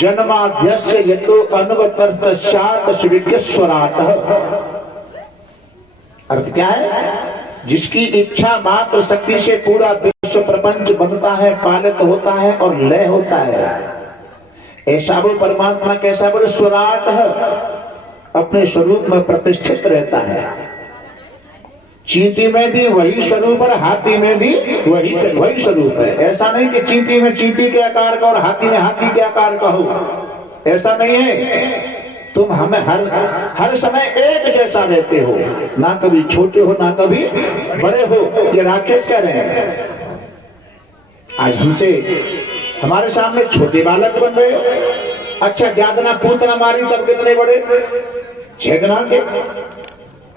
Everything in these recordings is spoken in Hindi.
जन्माद्यस्य यतो अन्वतर्तस्यात् सुविज्ञस्वराट। अर्थ क्या है? जिसकी इच्छा मात्र शक्ति से पूरा विश्व प्रपंच बनता है, पालित होता है और लय होता है, ऐसा वो परमात्मा कैसा बोले स्वराट है, अपने स्वरूप में प्रतिष्ठित रहता है। चींटी में भी वही स्वरूप और हाथी में भी वही स्वरूप है। ऐसा नहीं कि चींटी में चींटी के आकार का और हाथी में हाथी के आकार का हो, ऐसा नहीं है। तुम हमें हर समय एक जैसा रहते हो, ना कभी छोटे हो ना कभी बड़े हो। ये राकेश कह रहे हैं, आज हमसे हमारे सामने छोटे बालक बन रहे हो। अच्छा, जादना पूतना मारी तब कितने बड़े छेदना के।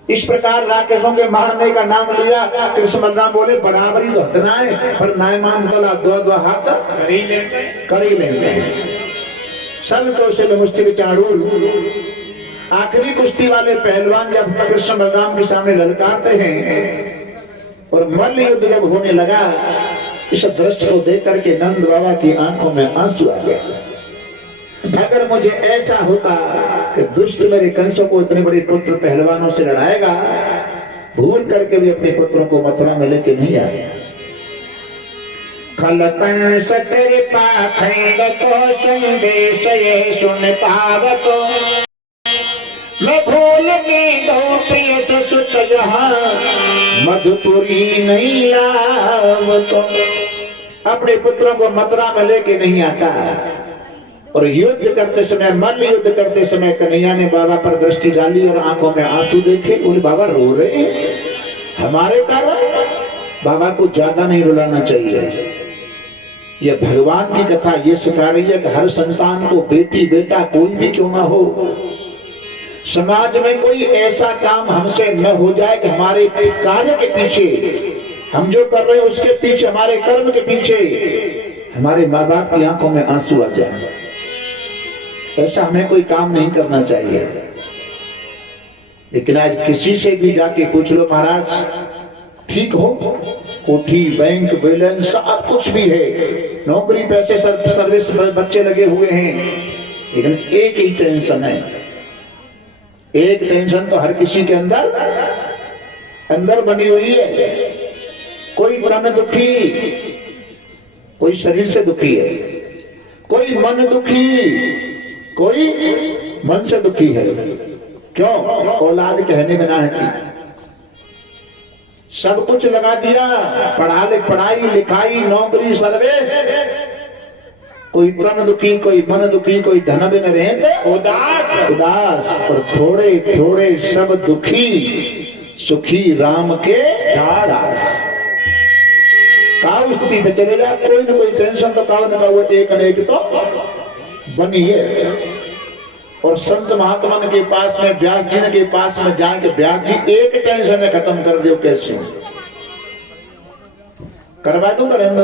इस प्रकार राकेशों के मारने का नाम लिया। कृष्ण बलराम बोले बराबरी तो हटना है, पर नाय मान गला दो हाथ कर ही लेंगे। सल तो से मुष्टि चाड़ू। आखिरी कुश्ती वाले पहलवान जब कृष्ण बलराम के सामने ललकारते हैं और मल्ल युद्ध जब होने लगा, इस दृश्य को देख करके नंद बाबा की आंखों में आंसू आ गया। अगर मुझे ऐसा होता कि दुष्ट मेरे कंसों को इतने बड़े पुत्र पहलवानों से लड़ाएगा, भूल करके भी अपने पुत्रों को मथुरा में लेके नहीं आया। खलकंस तेरे पाखंड को संदेश ये सुन पावतो, मैं भूल गई दो प्रिय सुत जहां मधुपुरी नहीं लावतो। अपने पुत्रों को मथुरा में लेके नहीं आता। और युद्ध करते समय, मल्ल युद्ध करते समय कन्हैया ने बाबा पर दृष्टि डाली और आंखों में आंसू देखे। बोले बाबा रो रहे हमारे कारण। बाबा को ज्यादा नहीं रुलाना चाहिए। यह भगवान की कथा ये सिखा रही है कि हर संतान को बेटी बेटा कोई भी क्यों ना हो, समाज में कोई ऐसा काम हमसे न हो जाए कि हमारे कार्य के पीछे, हम जो कर रहे हैं उसके पीछे, हमारे कर्म के पीछे हमारे माँ बाप की आंखों में आंसू आ जाए। ऐसा हमें कोई काम नहीं करना चाहिए। लेकिन आज किसी से भी जाके पूछ लो, महाराज ठीक हो, कोठी बैंक बैलेंस सब कुछ भी है, नौकरी पैसे सर्विस बच्चे लगे हुए हैं, लेकिन एक ही टेंशन है। एक टेंशन तो हर किसी के अंदर बनी हुई है। कोई तन दुखी, कोई शरीर से दुखी है, कोई मन दुखी, कोई मन से दुखी है। क्यों? औलाद कहने में ना है। सब कुछ लगा दिया, पढ़ाई लिखाई नौकरी सर्विस, कोई तन दुखी, कोई मन दुखी, कोई धन बिन रहे उदास। और थोड़े थोड़े सब दुखी, सुखी राम के दास। काउ स्थिति में चले जा, कोई न कोई टेंशन तो काउ न काउ एक न एक तो बनी है। और संत महात्मा के पास में, व्यास जी के पास में जाके व्यास जी एक टेंशन में खत्म कर दो। कैसे करवा दूं? कर दो।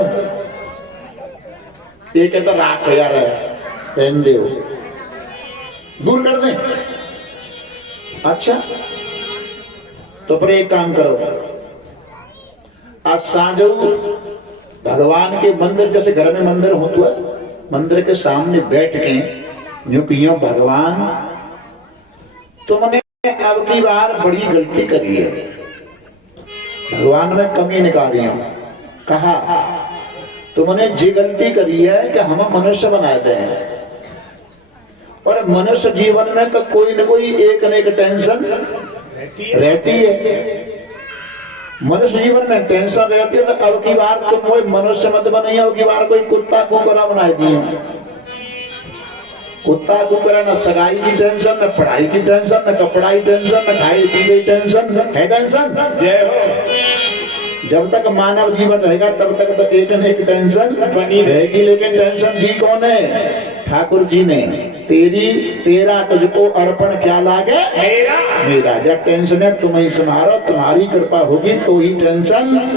एक है तो राख यार पहन दे, दूर कर दें। अच्छा तो पर एक काम करो, आज सांझो भगवान के मंदिर, जैसे घर में मंदिर हो तो मंदिर के सामने बैठ के यूं भगवान तुमने अब की बार बड़ी गलती करी है, भगवान में कमी निकाली है। कहा तुमने जी गलती करी है कि हम मनुष्य बनाए थे, और मनुष्य जीवन में तो कोई न कोई एक न एक टेंशन रहती है। मनुष्य जीवन में टेंशन रहती है, तो अब की बार तुम कोई मनुष्य मत बनी, अब की बार कोई कुत्ता कुकरा बनाए दिए। कुत्ता कुकरा, न सगाई की टेंशन, न पढ़ाई की टेंशन, न कपड़ा की टेंशन, न खाई पी की टेंशन है। टेंशन जय हो। जब तक मानव जीवन रहेगा तब तक तो एक न एक टेंशन बनी रहेगी। लेकिन टेंशन दी कौन है? ठाकुर जी ने। तेरा तुझको अर्पण क्या लागे मेरा। जब टेंशन है तुम ही संभालो, तुम्हारी कृपा होगी तो ही टेंशन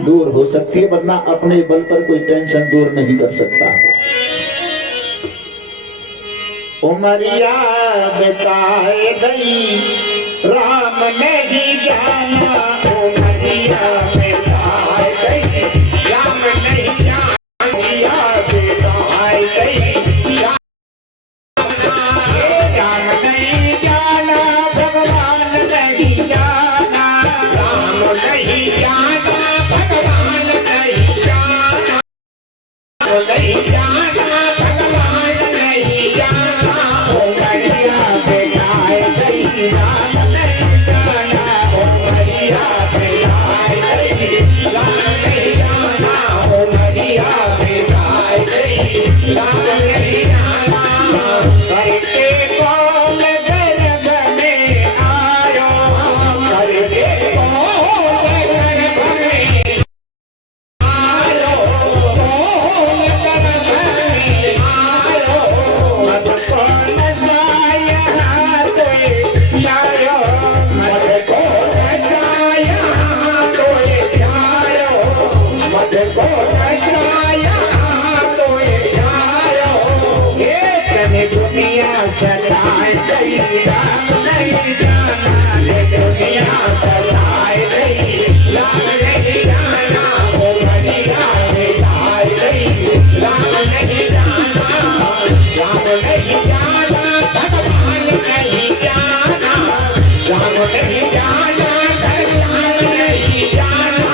दूर हो सकती है, वरना अपने बल पर कोई टेंशन दूर नहीं कर सकता। उमरिया बिताए गई राम नहीं जाना, उमरिया ये दुनिया सताए गई, राम नहीं जाना, ये दुनिया सताए गई, राम नहीं जाना, वो दुनिया सताए गई, राम नहीं जाना, राम नहीं जाना, भगवान नहीं जाना, राम नहीं जाना, भगवान नहीं जाना, वो दुनिया सताए गई, राम नहीं जाना,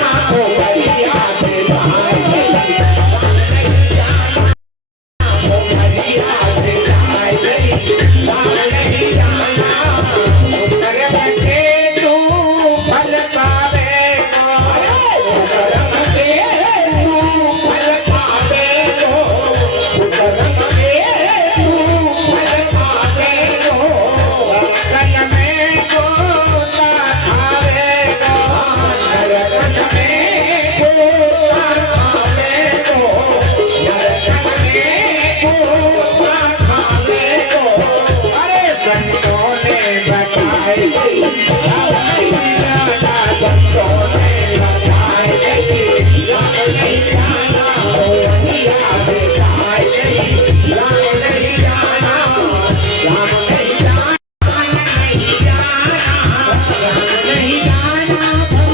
वो दुनिया सताए गई, राम नहीं जाना, उतर बैठे तू फल पावेगा, उतर बैठे तू फल पावेगा, उतर बैठे तू फल पावेगा, गगन में गोता खावेगा, गगन में गोता खावेगा, गगन में गोता खावेगा। अरे संतों ने बताई गई, राम नहीं जाना, संतों ने बताई गई, राम नहीं जाना, वो दुनिया दिखाई गई, राम नहीं जाना, राम नहीं जाना, नहीं जाना, राम नहीं जाना,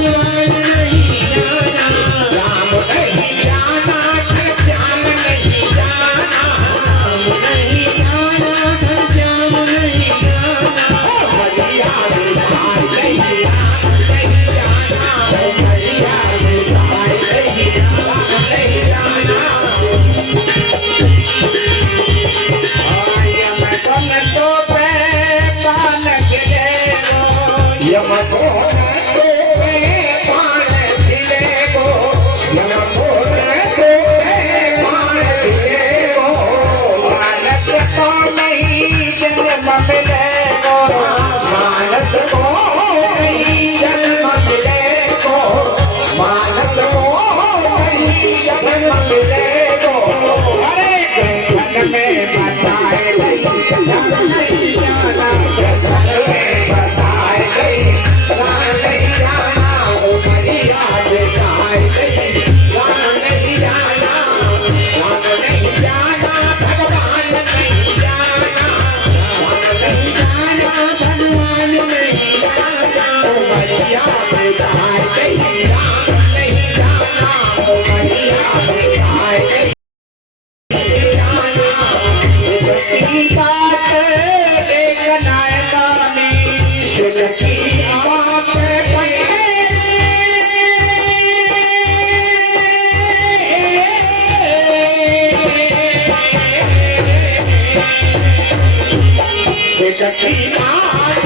भगवान नहीं जाना, राम नहीं जाना, श्याम नहीं जाना, राम नहीं जाना, श्याम नहीं जाना, भैया दिखाई गई, राम नहीं जाना, भैया दिखाई गई, राम नहीं जाना। यम तो पे पान गिरेगो, यम तो पे पान गिरेगो, यम तो पे पान गिरेगो, मानस को नहीं जन्म मिलेगो, मानस को नहीं जन्म मिलेगो, मानस को नहीं जन्म मिलेगो। अरे गगन में बताए गई, राम नहीं जाना, गगन में बताए गई, राम नहीं जाना, वो दुनिया दिखाई गई, राम नहीं जाना, राम नहीं जाना, भगवान नहीं जाना, राम नहीं जाना, भगवान नहीं जाना, वो दुनिया दिखाई गई, राम नहीं जाना, वो दुनिया दिखाई गई। बात एक नायकानी शिव की आँख शिव की आँख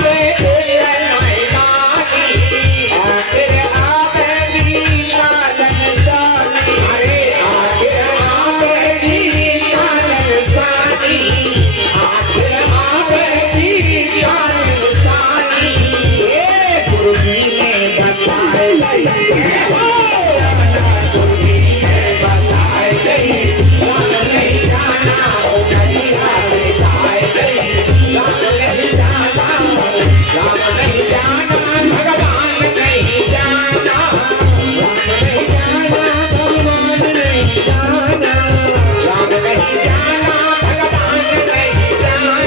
आखिर आवेगी साधन सानी, अरे आखिर आवेगी साधन सानी, आखिर आवेगी साधन सानी। ये गुरु जी ने बताए गई, गुरु जी ने बताए गई, राम नहीं जाना, वो दुनिया दिखाई गई, राम नहीं जाना, राम नहीं जाना, भगवान नहीं जाना, राम नहीं जाना, भगवान नहीं जाना, राम नहीं जाना, भगवान नहीं जाना,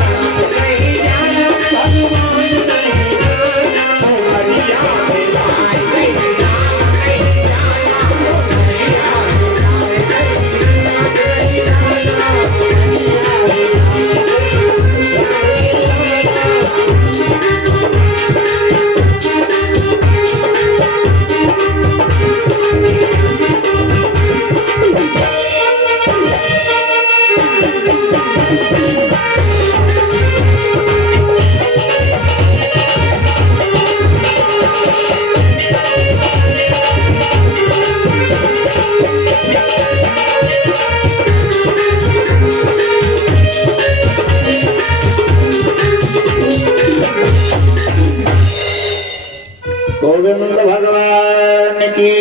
राम नहीं जाना, भगवान नहीं जाना, हरिया दिखाई गई, राम नहीं जाना, हरिया गोविंद भगवान की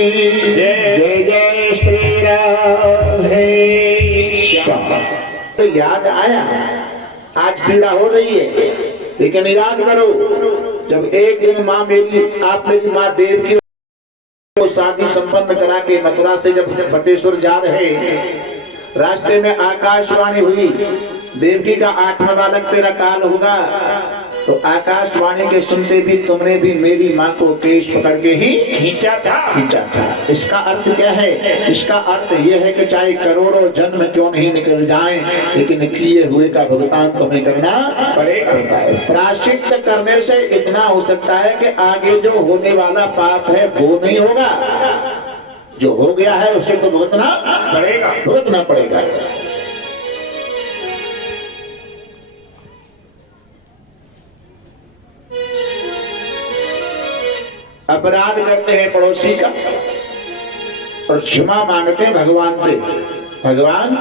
जय, जय श्री राधे श्याम। तो याद आया, आज पीड़ा हो रही है, लेकिन याद करो, जब एक दिन माँ मेरी, आप मेरी माँ देवकी को शादी संपन्न करा के मथुरा से जब बटेश्वर जा रहे, रास्ते में आकाशवाणी हुई, देवकी का 8वां बालक तेरा काल होगा। तो आकाशवाणी के सुनते भी तुमने भी मेरी माँ को केश पकड़ के ही खींचा था। इसका अर्थ क्या है? इसका अर्थ यह है कि चाहे करोड़ों जन्म क्यों नहीं निकल जाएं, लेकिन किए हुए का भुगतान तुम्हें करना पड़ेगा। प्रायश्चित करने से इतना हो सकता है कि आगे जो होने वाला पाप है वो नहीं होगा, जो हो गया है उसे तो भुगतना पड़ेगा। अपराध करते हैं पड़ोसी का और क्षमा मांगते हैं भगवान से। भगवान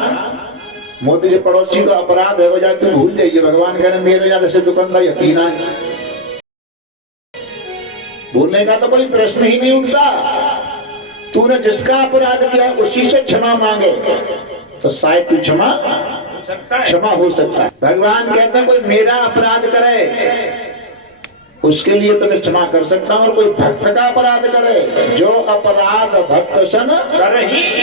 मोदी जी पड़ोसी का अपराध हो जाए तो भूल जाइए, भगवान कह रहे मेरे ज्यादा से दुकानदार यकीन है, भूलने का तो कोई प्रश्न ही नहीं उठता। तूने जिसका अपराध किया उसी से क्षमा मांगे तो शायद तू क्षमा हो सकता है। भगवान कहते हैं कोई मेरा अपराध करे उसके लिए तो मैं क्षमा कर सकता हूं, और कोई भक्त का अपराध करे, जो अपराध भक्त सन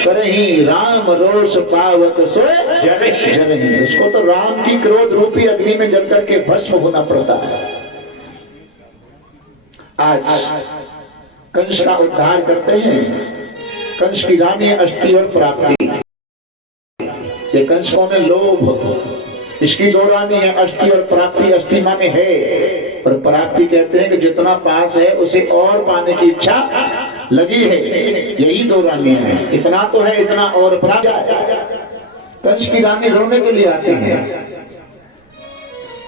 करही राम रोष पावक सो जरही, उसको तो राम की क्रोध रूपी अग्नि में जल करके भस्म होना पड़ता है। आज कंस का उद्धार करते हैं। कंस की रानी अस्थि और प्राप्ति, ये कंसों में लोभ, इसकी दो रानी है अस्थि और प्राप्ति। अस्थि माने है और प्राप्ति कहते हैं कि जितना पास है उसे और पाने की इच्छा लगी है, यही दो रानियां हैं। इतना तो है, इतना और प्राप्त। कंस की रानी रोने के लिए आती है,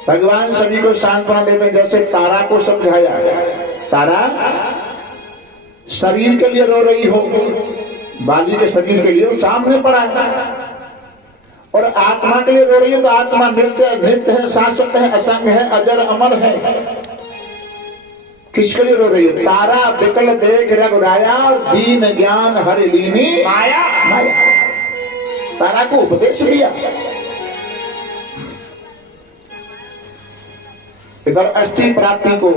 भगवान सभी को सांत्वना देते हैं। जैसे तारा को समझाया, तारा शरीर के लिए रो रही हो, बाली के शरीर के लिए सामने पड़ा है, और आत्मा के लिए रो रही है तो आत्मा नित्य है, शाश्वत है, असंग है, अजर अमर है। किसके लिए रो रही है? तारा बिकल देख रघुराया और दीन ज्ञान हरि लीनी माया। तारा को उपदेश दिया। इधर अस्थि प्राप्ति को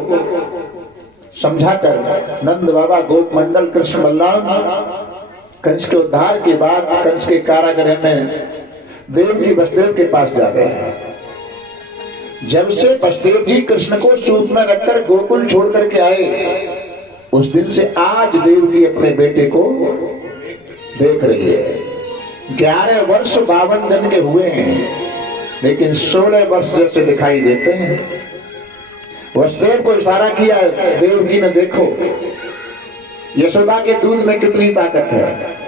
समझाकर नंद बाबा, गोप मंडल, कृष्ण बल्लभ कंस के उद्धार के बाद कंस के कारागृह में देवकी वसुदेव के पास जा रहे हैं। जब से वसुदेव जी कृष्ण को सूप में रखकर गोकुल छोड़ करके आए, उस दिन से आज देवकी अपने बेटे को देख रही है। 11 वर्ष 52 दिन के हुए हैं, लेकिन 16 वर्ष जैसे दिखाई देते हैं। वसुदेव को इशारा किया देवकी ने, देखो यशोदा के दूध में कितनी ताकत है।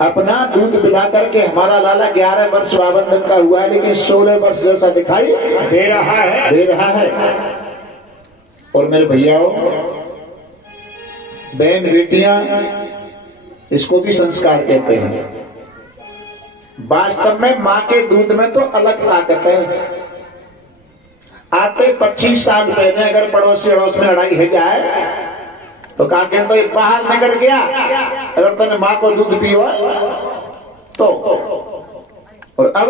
अपना दूध पिला करके हमारा लाला 11 वर्ष 52 दिन का हुआ है, लेकिन 16 वर्ष जैसा दिखाई दे रहा है। और मेरे भैयाओं, बहन बेटियां, इसको भी संस्कार कहते हैं। वास्तव में मां के दूध में तो अलग ताकत है। आते 25 साल पहले अगर पड़ोस में लड़ाई हो जाए तो कहा कहते तो बाहर निकल गया, अगर तूने मां को दूध पियो तो, और अब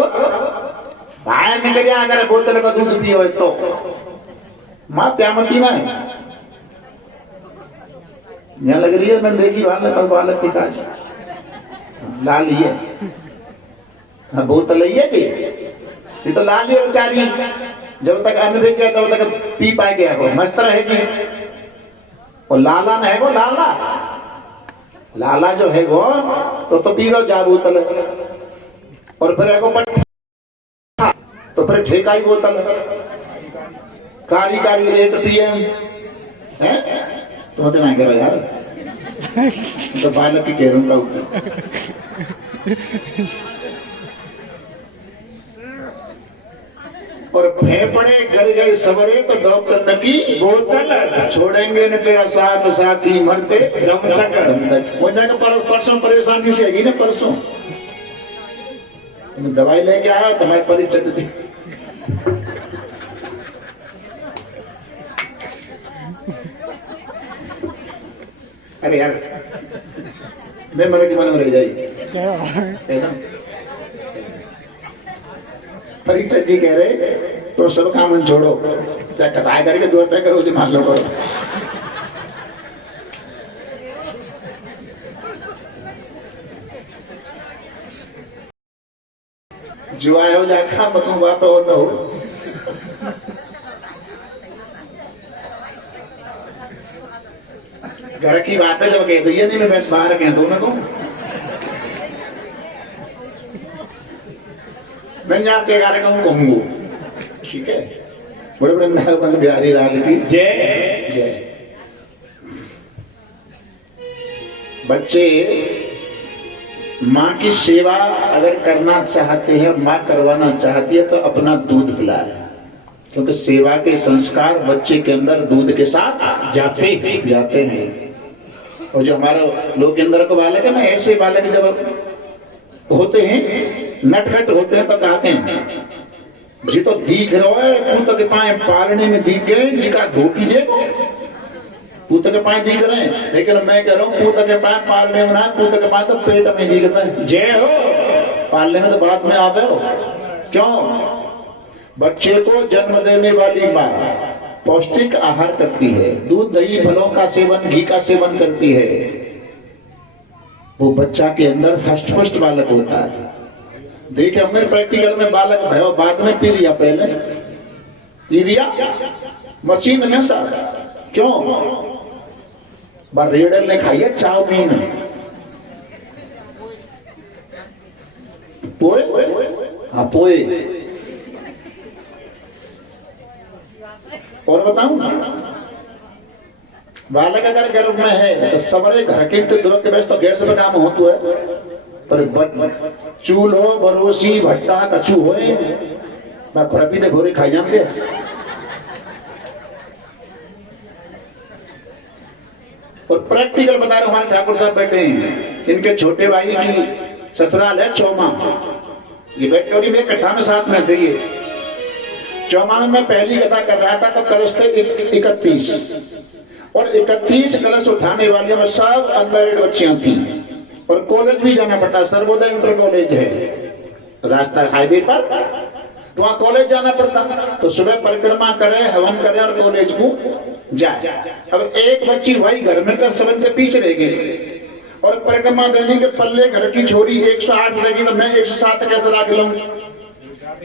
बाहर निकल गया अगर बोतल का दूध पियो तो मां प्यामती ना है। यहाँ लग रही है मैं देखी बालक की काज लाल ही है, बोतल ही है कि ये तो लाल ही बेचारी, जब तक अन्न भेज गया तब तक पी पाए गया वो मस्त रहेगी। और लाला न है वो, लाला जो है वो तो पी लो जा बोतल, और फिर एगो पट्टा तो फिर ठेकाई बोतल, कारी रेट पीएम है। तो मत ना करो यार, तो बालक की कह रहा और फेफड़े गर गए सवरे तो डॉक्टर न की बोतल, छोड़ेंगे न तेरा साथ साथी मरते दम तक। वो जाकर परसों परेशानी से आएगी ना, परसों दवाई लेके आया तो मैं परिचय दी। अरे यार मैं मन में रह जाइए। परीक्षा जी कह रहे तो सब काम छोड़ो, कटाई करके 2 रुपए करो, मान लो करो। जो आयो जा खा मतू बात और न हो। घर की बात है, जब कह दिया नहीं मैं बस बाहर कह दो ना तुम मैं जाके कार्यक्रम कहूंगा। ठीक है, बड़े वृंदावन बिहारी लाल की जय जय। बच्चे माँ की सेवा अगर करना चाहते हैं, माँ करवाना चाहती है तो अपना दूध पिलाए, क्योंकि सेवा के संस्कार बच्चे के अंदर दूध के साथ जाते हैं। और जो हमारे लोग के अंदर को बालक है ना, ऐसे बालक जब होते हैं नटखट होते हैं तो कहते हैं जी तो दिख रहा है पूत के पाए पालने में दिख गए जी का धोखी देखो, पूत के पाए दिख रहे हैं, लेकिन मैं कह रहा हूँ पूत के पाए पालने में ना, पूत के पाए तो पेट में दिखता है। जय हो, पालने में तो बाद में आ गए हो। क्यों? बच्चे को जन्म देने वाली माँ पौष्टिक आहार करती है, दूध दही फलों का सेवन, घी का सेवन करती है, वो बच्चा के अंदर हष्ट पुष्ट बालक होता है। देखिए हमने प्रैक्टिकल में बालक भयो, बाद में पी लिया, पहले पी लिया मशीन में सा। क्यों? रेडर ने खाई है चाउमीन, पोए, हाँ पोए। और बताऊं, बालक अगर गर्भ में है तो सबरे घर के तो दुर्ग के बेस तो गैस में काम होता है, पर चूल्हो बरोसी भट्टा कछु होए मैं खुरपी दे घोरे खाई जाते। और प्रैक्टिकल बता रहे हमारे ठाकुर साहब बैठे हैं, इनके छोटे भाई की ससुराल है चौमा, ये बैठे और ये कथा में साथ में थे। ये चौमा में मैं पहली कथा कर रहा था तो कलश थे 31 और 31 कलश उठाने वाले में सब अनमैरिड बच्चियां थी और कॉलेज भी जाना पड़ता, सर्वोदय इंटर कॉलेज है रास्ता हाईवे पर, वहां कॉलेज जाना पड़ता। तो सुबह परिक्रमा करें, हवन करें और कॉलेज को जाए। अब एक बच्ची भाई घर में कर सबन से पीछे रह गई और परिक्रमा देने के पल्ले घर की छोरी 108 रहेगी तो मैं 107 कैसे रख लूं?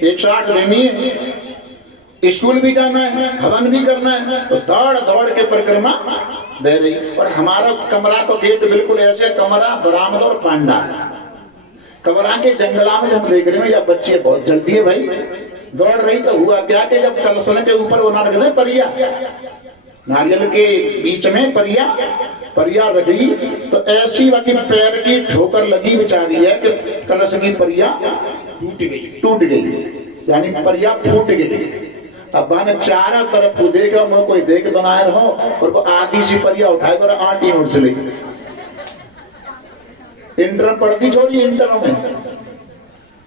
108 देनी है, स्कूल भी जाना है, हवन भी करना है, तो दौड़ दौड़ के परिक्रमा दे रही। और हमारा कमरा को गेट बिल्कुल ऐसे, कमरा बरामद और पांडा, कमरा के जंगला में हम देख रहे हैं या बच्चे बहुत जल्दी है भाई दौड़ रही। तो हुआ क्या कि जब कलसन के ऊपर वो नारियल परिया, नारियल के बीच में परिया रखी तो ऐसी वकी में पैर की ठोकर लगी बेचारी है कि कलश की परिया टूट गई, यानी परिया फूट गई। अब ने चारों तरफ को देखा, मैं कोई देख तो ना रहो और को आधी सी परिया उठाए कर आंटी नोट से ले इंटर पढ़ती छोरी इंटर में।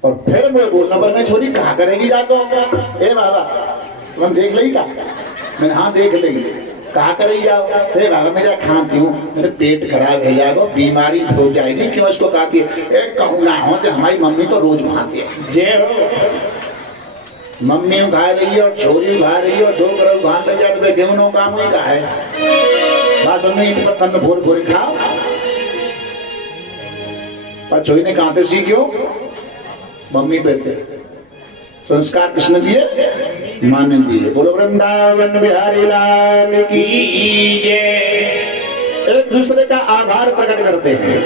और फिर मैं बोलना पर मैं छोरी कहा करेगी जाको, ए बाबा तुम देख ली का? मैंने हाँ देख लेगी। कहा करेगी जाओ? ए बाबा मेरा खाती हूँ, मेरे पेट खराब है जाएगा, बीमारी हो जाएगी। क्यों इसको खाती है? कहूँ ना हो तो हमारी मम्मी तो रोज खाती है। जय हो, मम्मी खा रही है और छोरी खा रही है और दो करोड़ भान लग जाए तो गेहूं काम ही का है बस इन पर कन्न भोर भोर खाओ। पर छोरी ने कहा सीखो, मम्मी पे थे संस्कार किसने दिए? माँ ने दिए। बोलो वृंदावन बिहारी लाल की जय। एक दूसरे का आभार प्रकट करते हैं।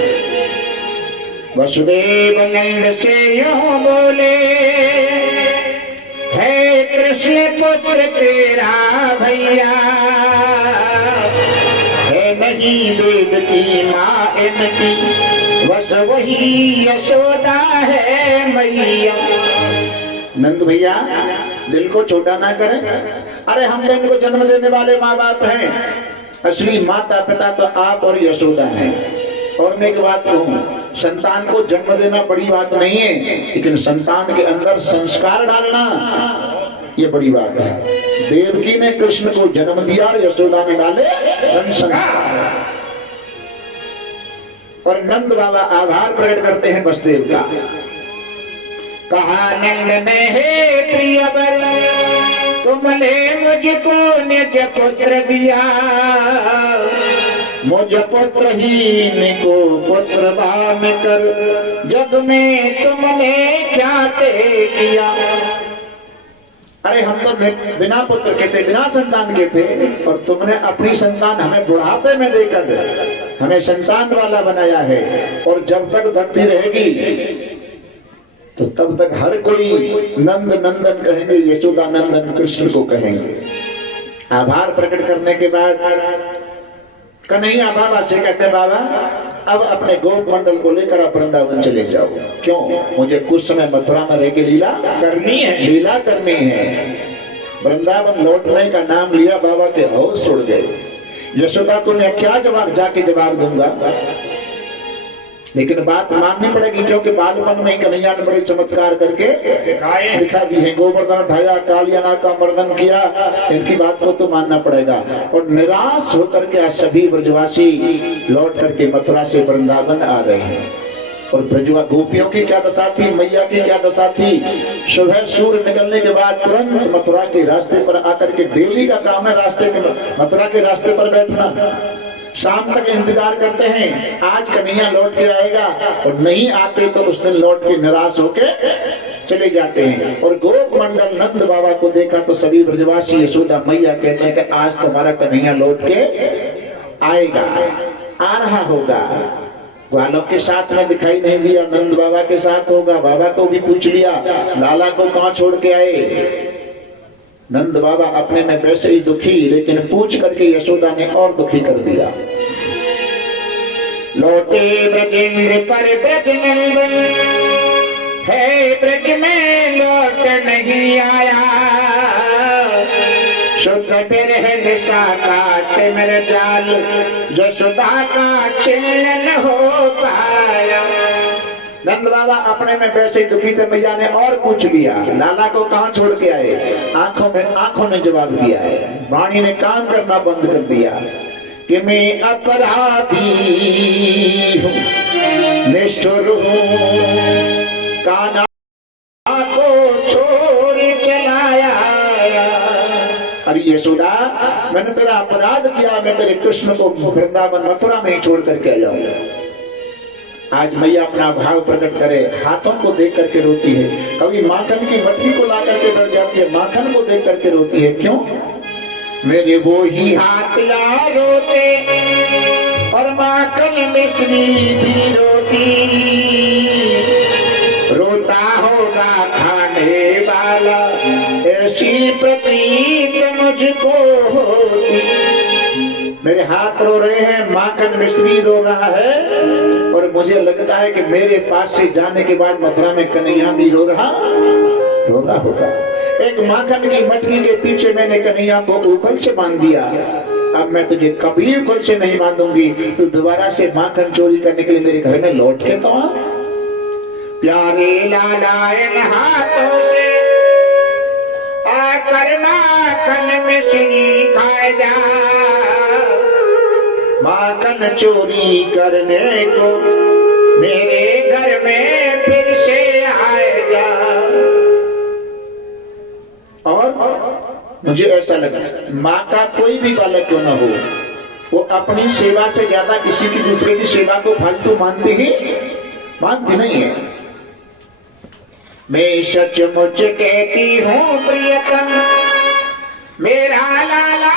वसुदेव नंद से यूं बोले, है कृष्ण पुत्र तेरा भैया, है नहीं दूध की माँ इनकी, बस वही यशोदा है मैया। नंद भैया दिल को छोटा ना करें। अरे हम तो इनको जन्म देने वाले माँ बाप हैं, असली माता पिता तो आप और यशोदा हैं। और मैं एक बात कहूँ, संतान को जन्म देना बड़ी बात नहीं है, लेकिन संतान के अंदर संस्कार डालना ये बड़ी बात है। देवकी ने कृष्ण को जन्म दिया और यशोदा ने डाले संस्कार। और नंद बाबा आभार प्रकट करते हैं वसुदेव का। कहा नंद ने हे प्रियवर, तुमने मुझको निज पुत्र दिया, मुझ पुत्रहीन को पुत्रवान कर, जग में तुमने क्या ते किया। अरे हम तो बिना पुत्र के थे, बिना संतान के थे, और तुमने अपनी संतान हमें बुढ़ापे में देकर हमें संतान वाला बनाया है। और जब तक धरती रहेगी तो तब तक हर कोई नंद नंदन कहेंगे, यशोदा नंदन कृष्ण को कहेंगे। आभार प्रकट करने के बाद कन्हैया बाबा से कहते, बाबा अब अपने गोप मंडल को लेकर आप वृंदावन चले जाओ। क्यों? मुझे कुछ समय मथुरा में रह के लीला करनी है, लीला करनी है। वृंदावन लौटने का नाम लिया, बाबा के होश उड़ गए। यशोदा को मैं क्या जाके जवाब दूंगा, लेकिन बात माननी पड़ेगी, क्योंकि बालपन में कन्हैया ने बड़े चमत्कार करके दिखा दी है। गोवर्धन उठाया, कालियाना का मर्दन किया, इनकी बात को तो मानना पड़ेगा। और निराश होकर के आज सभी ब्रजवासी लौट करके मथुरा से वृंदावन आ रहे हैं। और ब्रजवा गोपियों की क्या दशा थी, मैया की क्या दशा थी। सुबह सूर्य निकलने के बाद तुरंत मथुरा के रास्ते पर आकर के, डेली का काम है रास्ते के मथुरा के रास्ते पर बैठना। शाम तक इंतजार करते हैं, आज कन्हैया लौट के आएगा, और नहीं आते तो उस दिन लौट के निराश होके चले जाते हैं। और गोप मंडल नंद बाबा को देखा तो सभी ब्रजवासी यशोदा मैया कहते हैं कि आज तुम्हारा कन्हैया लौट के आएगा, आ रहा होगा। ग्वालों के साथ में दिखाई नहीं दिया, नंद बाबा के साथ होगा। बाबा को भी पूछ लिया, लाला को कहाँ छोड़ के आए। नंद बाबा अपने में वैसे ही दुखी, लेकिन पूछ करके यशोदा ने और दुखी कर दिया। लौटे ब्रजेंद्र पर ब्रज नंदन, है ब्रज में लौट नहीं आया। शुद्ध बिरह दिशा काट मेरे जाल, यशोदा का चैन हो पाया। नंद बाबा अपने में वैसे दुखी थे। मैया ने और पूछ लिया, लाला को कहाँ छोड़ के आए। आंखों ने जवाब दिया है, वाणी ने काम करना बंद कर दिया कि मैं अपराधी हूँ, निष्ठुर हूँ, कान्हा को छोड़ चलाया। अरे यशोदा, मैंने तेरा अपराध किया, मैं तेरे कृष्ण को वृंदावन मथुरा में ही छोड़ करके आ जाऊंगा। आज मैया अपना भाव प्रकट करे, हाथों को देख करके रोती है। कभी माखन की मटकी को ला करके डर जाती है, माखन को देख करके रोती है। क्यों? मेरे वो ही हाथ यार रोते, और माखन मिश्री भी रोती। रोता होगा खाने वाला, ऐसी प्रतीत मुझको होती। मेरे हाथ रो रहे हैं, माखन मिश्री रो रहा है, और मुझे लगता है कि मेरे पास से जाने के बाद मथुरा में कन्हैया भी रो रहा होगा। एक माखन की मटकी के पीछे मैंने कन्हैया को उखल से बांध दिया, अब मैं तुझे कभी उखल से नहीं बांधूंगी। तो दोबारा से माखन चोरी करने के लिए मेरे घर में लौट के तो आ। प्यारे लाला इन हाथों से आकर माखन मिश्री खा जा, माखन चोरी करने को मेरे घर में फिर से आएगा। और मुझे ऐसा लगा, माँ का कोई भी बालक क्यों न हो, वो अपनी सेवा से ज्यादा किसी की दूसरे की सेवा को फालतू मानती नहीं है। मैं सचमुच कहती हूँ प्रियतम, मेरा लाला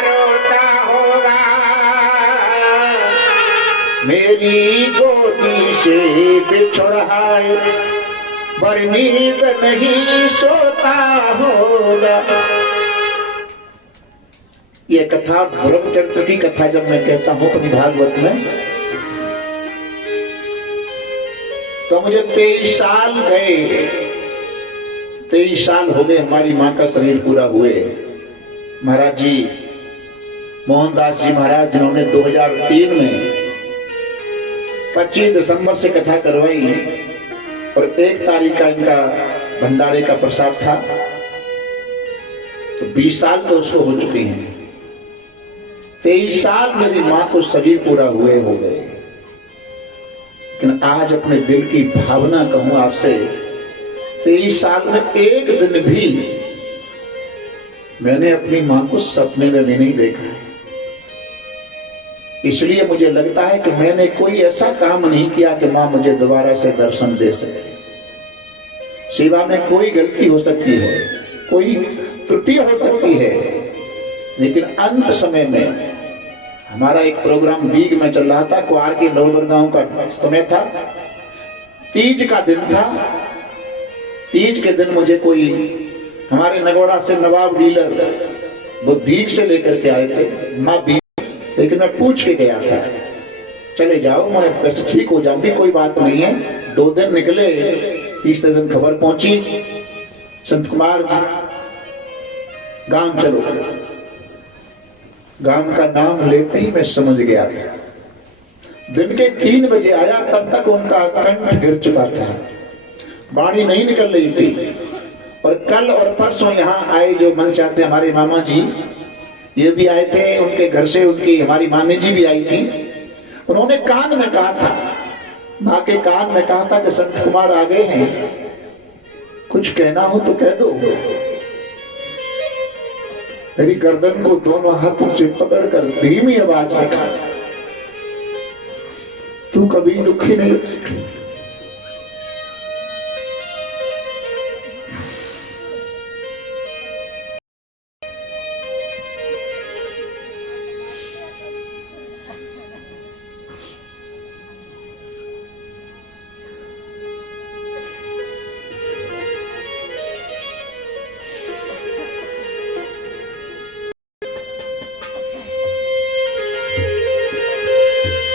रोता होगा, मेरी गोदी से बिछुड़ाए पर नींद नहीं सोता होगा। ये कथा ध्रुव चरित्र की कथा जब मैं कहता हूं अपनी भागवत में, तो मुझे 23 साल गए, 23 साल हो गए हमारी मां का शरीर पूरा हुए। महाराज जी, मोहनदास जी महाराज, जिन्होंने 2003 में 25 दिसंबर से कथा करवाई, और 1 तारीख का इनका भंडारे का प्रसाद था, तो 20 साल तो उसको हो चुके हैं। 23 साल मेरी मां को शरीर पूरा हुए हो गए। लेकिन आज अपने दिल की भावना कहूं आपसे, 23 साल में एक दिन भी मैंने अपनी मां को सपने में भी नहीं देखा है। इसलिए मुझे लगता है कि मैंने कोई ऐसा काम नहीं किया कि मां मुझे दोबारा से दर्शन दे सके। सेवा में कोई गलती हो सकती है, कोई त्रुटि हो सकती है, लेकिन अंत समय में हमारा एक प्रोग्राम दीग में चल रहा था, कुआर के नवदुर्गाओं का समय था, तीज का दिन था। तीज के दिन मुझे कोई हमारे नगौड़ा से नवाब डीलर वो दीग से लेकर के आए थे माँ भी, लेकिन मैं पूछ के गया था, चले जाओ मैं वैसे ठीक हो जाऊंगी, कोई बात नहीं है। 2 दिन निकले, तीसरे दिन खबर पहुंची, संत कुमार गांव चलो। गांव का नाम लेते ही मैं समझ गया था। दिन के 3 बजे आया, तब तक उनका कंठ गिर चुका था, वाणी नहीं निकल रही थी। और कल और परसों यहाँ आए जो मन चाहते हमारे मामा जी, ये भी आए थे, उनके घर से उनकी हमारी मामी जी भी आई थी। उन्होंने कान में कहा था, माँ के कान में कहा था कि संत कुमार आ गए हैं, कुछ कहना हो तो कह दो। मेरी गर्दन को दोनों हाथों से पकड़कर धीमी आवाज में कहा, तू कभी दुखी नहीं।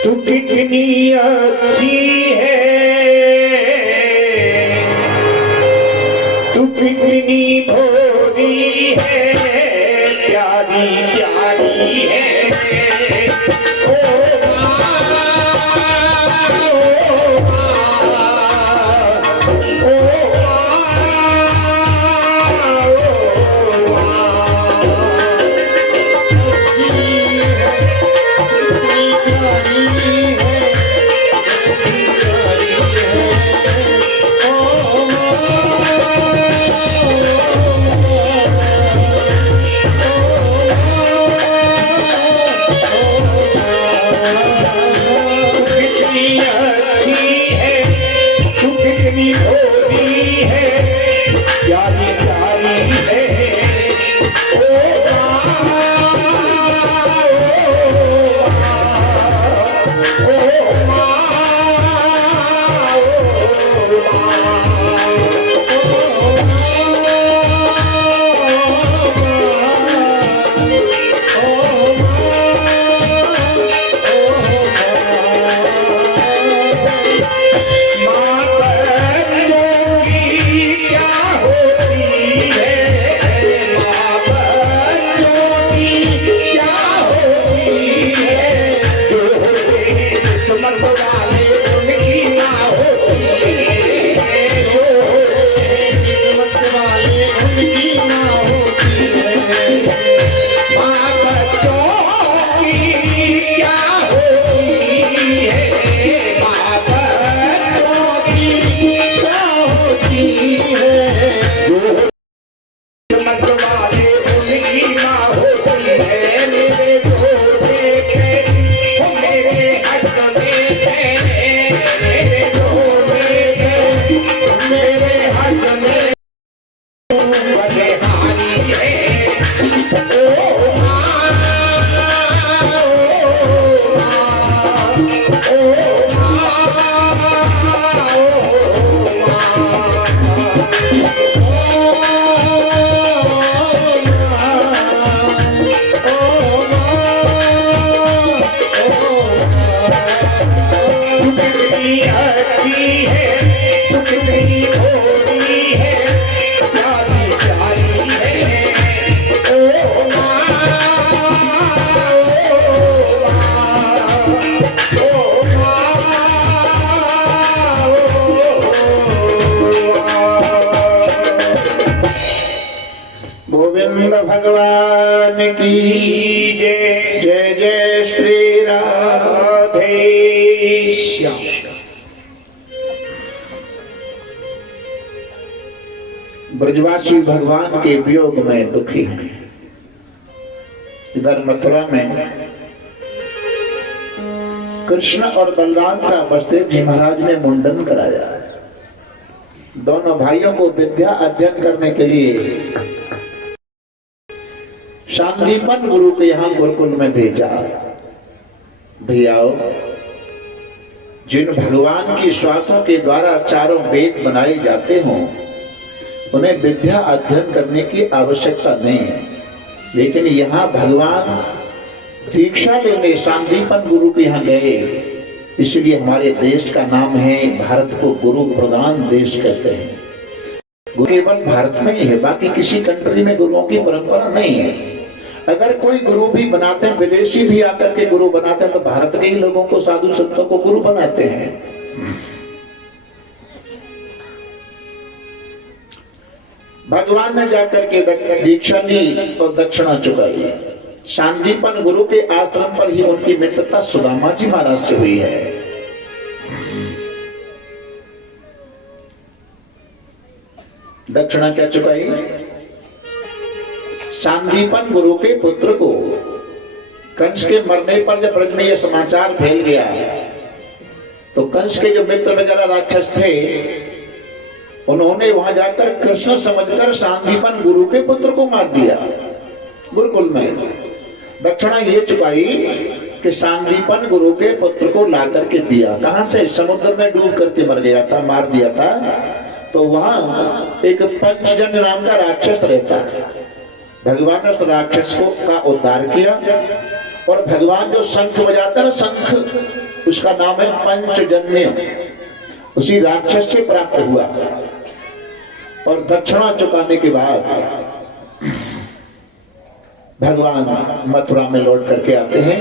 तू कितनी अच्छी है, तू कितनी भोली है, प्यारी प्यारी है। ओ माँ, ओ गोविंद भगवान की जय। जय जय श्री राधे श्याम। ब्रजवासी भगवान के वियोग में दुखी हैं। इधर मथुरा में कृष्ण और बलराम का वसुदेव जी महाराज ने मुंडन कराया। दोनों भाइयों को विद्या अध्ययन करने के लिए शांतिपन गुरु के यहां गुरुकुल में भेजा। भैया, जिन भगवान की श्वासों के द्वारा चारों वेद बनाए जाते हों, उन्हें विद्या अध्ययन करने की आवश्यकता नहीं है, लेकिन यहाँ भगवान दीक्षा लेने शांतिपन गुरु के यहाँ गए, इसलिए हमारे देश का नाम है, भारत को गुरु प्रधान देश कहते हैं। गुरु केवल भारत में ही है, बाकी किसी कंट्री में गुरुओं की परंपरा नहीं है। अगर कोई गुरु भी बनाते हैं, विदेशी भी आकर के गुरु बनाते हैं, तो भारत के ही लोगों को, साधु संतों को गुरु बनाते हैं। भगवान ने जाकर के दीक्षा ली और दक्षिणा चुकाई। शांतिपन गुरु के आश्रम पर ही उनकी मित्रता सुदामा जी महाराज से हुई है। दक्षिणा क्या चुकाई? शांतिपन गुरु के पुत्र को कंस के मरने पर जब ब्रज में यह समाचार फैल गया, तो कंस के जो मित्र वगैरह राक्षस थे, उन्होंने वहां जाकर कृष्ण समझकर शांतिपन गुरु के पुत्र को मार दिया गुरुकुल में। दक्षिणा ये चुकाई कि शांतिपन गुरु के पुत्र को ला करके दिया। कहां से? समुद्र में डूब करके मर गया था, मार दिया था। तो वहां एक पंचजन्य नाम का राक्षस रहता है। भगवान ने उस राक्षस को का उद्धार किया, और भगवान जो शंख बजाता है, शंख उसका नाम है पंचजन्य, उसी राक्षस से प्राप्त हुआ। और दक्षिणा चुकाने के बाद भगवान मथुरा में लौट करके आते हैं।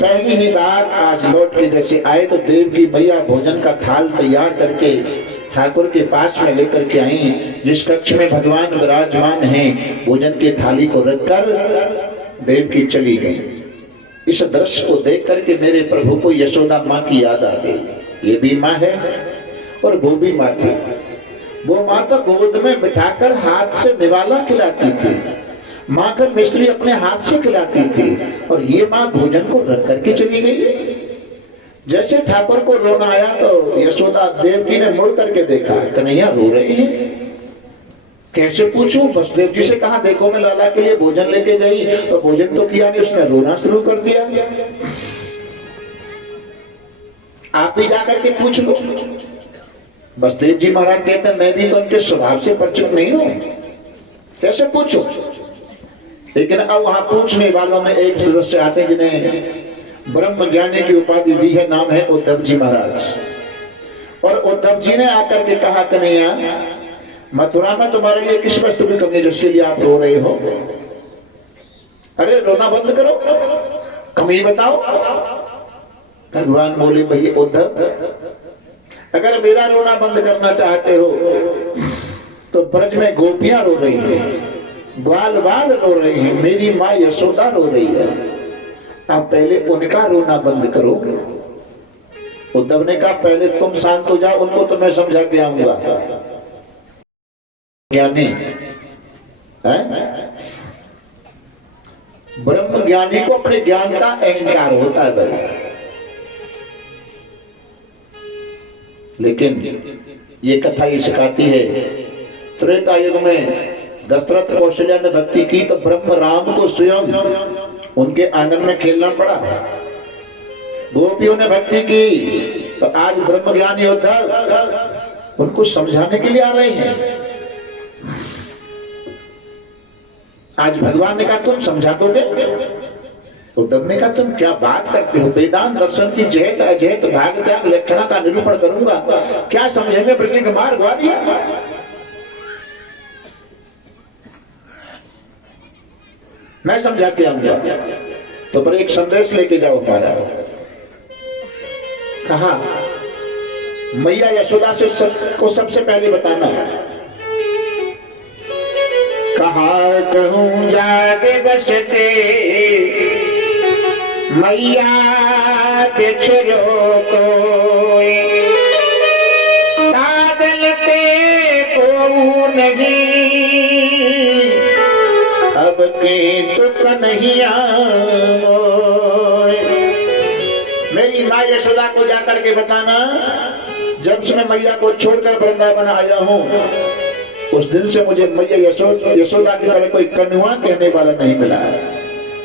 पहली ही बार आज लौट के जैसे आए, तो देव की मैया भोजन का थाल तैयार करके ठाकुर के पास में लेकर के आई। जिस कक्ष में भगवान विराजमान हैं, भोजन की थाली को रखकर देव की चली गई। इस दृश्य को देख करके मेरे प्रभु को यशोदा माँ की याद आ गई। ये भी माँ है और वो भी माँ थी। वो माँ तो गोद में बिठाकर हाथ से निवाला खिलाती थी, माँ का मिस्त्री अपने हाथ से खिलाती थी, और ये माँ भोजन को रख करके चली गई। जैसे ठाकुर को रोना आया, तो यशोदा देव जी ने मुड़ करके देखा, कन्हैया रो रहे हैं। कैसे पूछूं? वसुदेव जी से कहा, देखो मैं लाला के लिए भोजन लेके गई, तो भोजन तो किया नहीं, उसने रोना शुरू कर दिया। आप भी जाकर के पूछ लो। वसुदेव जी महाराज कहते हैं, मैं भी तो उनके स्वभाव से परिचित नहीं हूं, कैसे पूछो? लेकिन अब वहां पूछने वालों में एक सदस्य आते हैं जिन्हें ब्रह्म ज्ञानी की उपाधि दी है, नाम है उद्धव जी महाराज। और उद्धव जी ने आकर के कहा, कन्हैया मथुरा में तुम्हारे लिए किस वस्तु की कमी है जिसके लिए आप रो रहे हो? अरे रोना बंद करो, कमी बताओ। भगवान बोले, भैया उद्धव, अगर मेरा रोना बंद करना चाहते हो तो ब्रज में गोपियां रो रही हैं, बाल बाल रो रहे हैं, मेरी माँ यशोदा रो रही है, आप पहले उनका रोना बंद करो। उद्धव ने कहा, पहले तुम शांत हो जाओ, उनको तो मैं समझा के आऊंगा। ज्ञानी है, ब्रह्म ज्ञानी को अपने ज्ञान का अहंकार होता है भाई, लेकिन ये कथा ये सिखाती है, त्रेता युग में दशरथ कौशल्या ने भक्ति की तो ब्रह्म राम को स्वयं उनके आंगन में खेलना पड़ा। गोपियों ने भक्ति की तो आज ब्रह्म ज्ञानी उद्धव उनको समझाने के लिए आ रहे हैं। आज भगवान ने कहा, तुम समझा दोगे? उद्धव ने कहा, तुम क्या बात करते हो? वेदांत दर्शन की जहत अजहत भाग त्याग लक्षणा का निरूपण करूंगा, क्या समझेंगे? प्रश्न का मार्ग हुआ दिया। मैं समझा के आऊंगा, तो पर एक संदेश लेके जाओ हमारा। कहा, मैया यशोदा से को सबसे पहले बताना। कहा, कहूं जागे बसते मैया बिछड़ो कोई, तादलते को नहीं, अब के तो कन्हैया माँ यशोदा को जाकर के बताना, जब से मैं मैया को छोड़कर वृंदावन आया हूँ उस दिन से मुझे मैया यशोदा की तरह कोई कन्हुआ कहने वाला नहीं मिला है।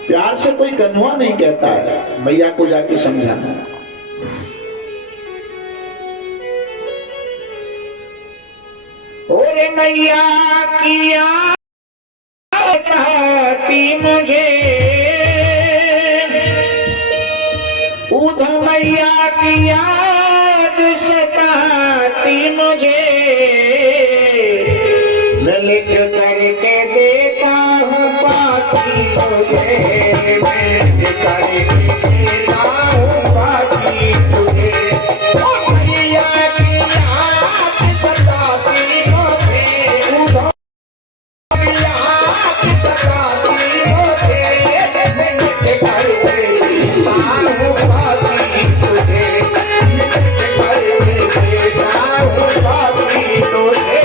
प्यार से कोई कन्हुआ नहीं कहता है। मैया को जाके समझाना। ओरे मैया किया कहती मुझे, उधो मैया की याद सताती मुझे, मैं लिख करके देता हूँ बाकी तुझे, मैं लिख करके देता हूँ बाकी तुझे। मैया की याद सताती मुझे, उधो याद सताती मुझे, मैं लिख करके देता हूँ बाकी तुझे, लिख करके देता हूँ बाकी तुझे।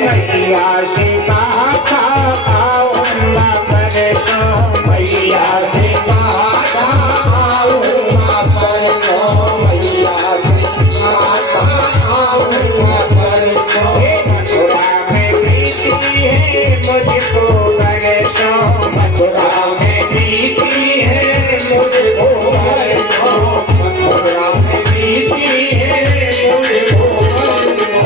मैया से कहा था आऊंगा परसों, मैया से कहा था आऊंगा परसों, मैया से कहा था आऊंगा परसों। मथुरा में बीती है मुझको बरसों, मथुरा में बीती है मुझको बरसों, मथुरा में बीती है मुझको बरसों।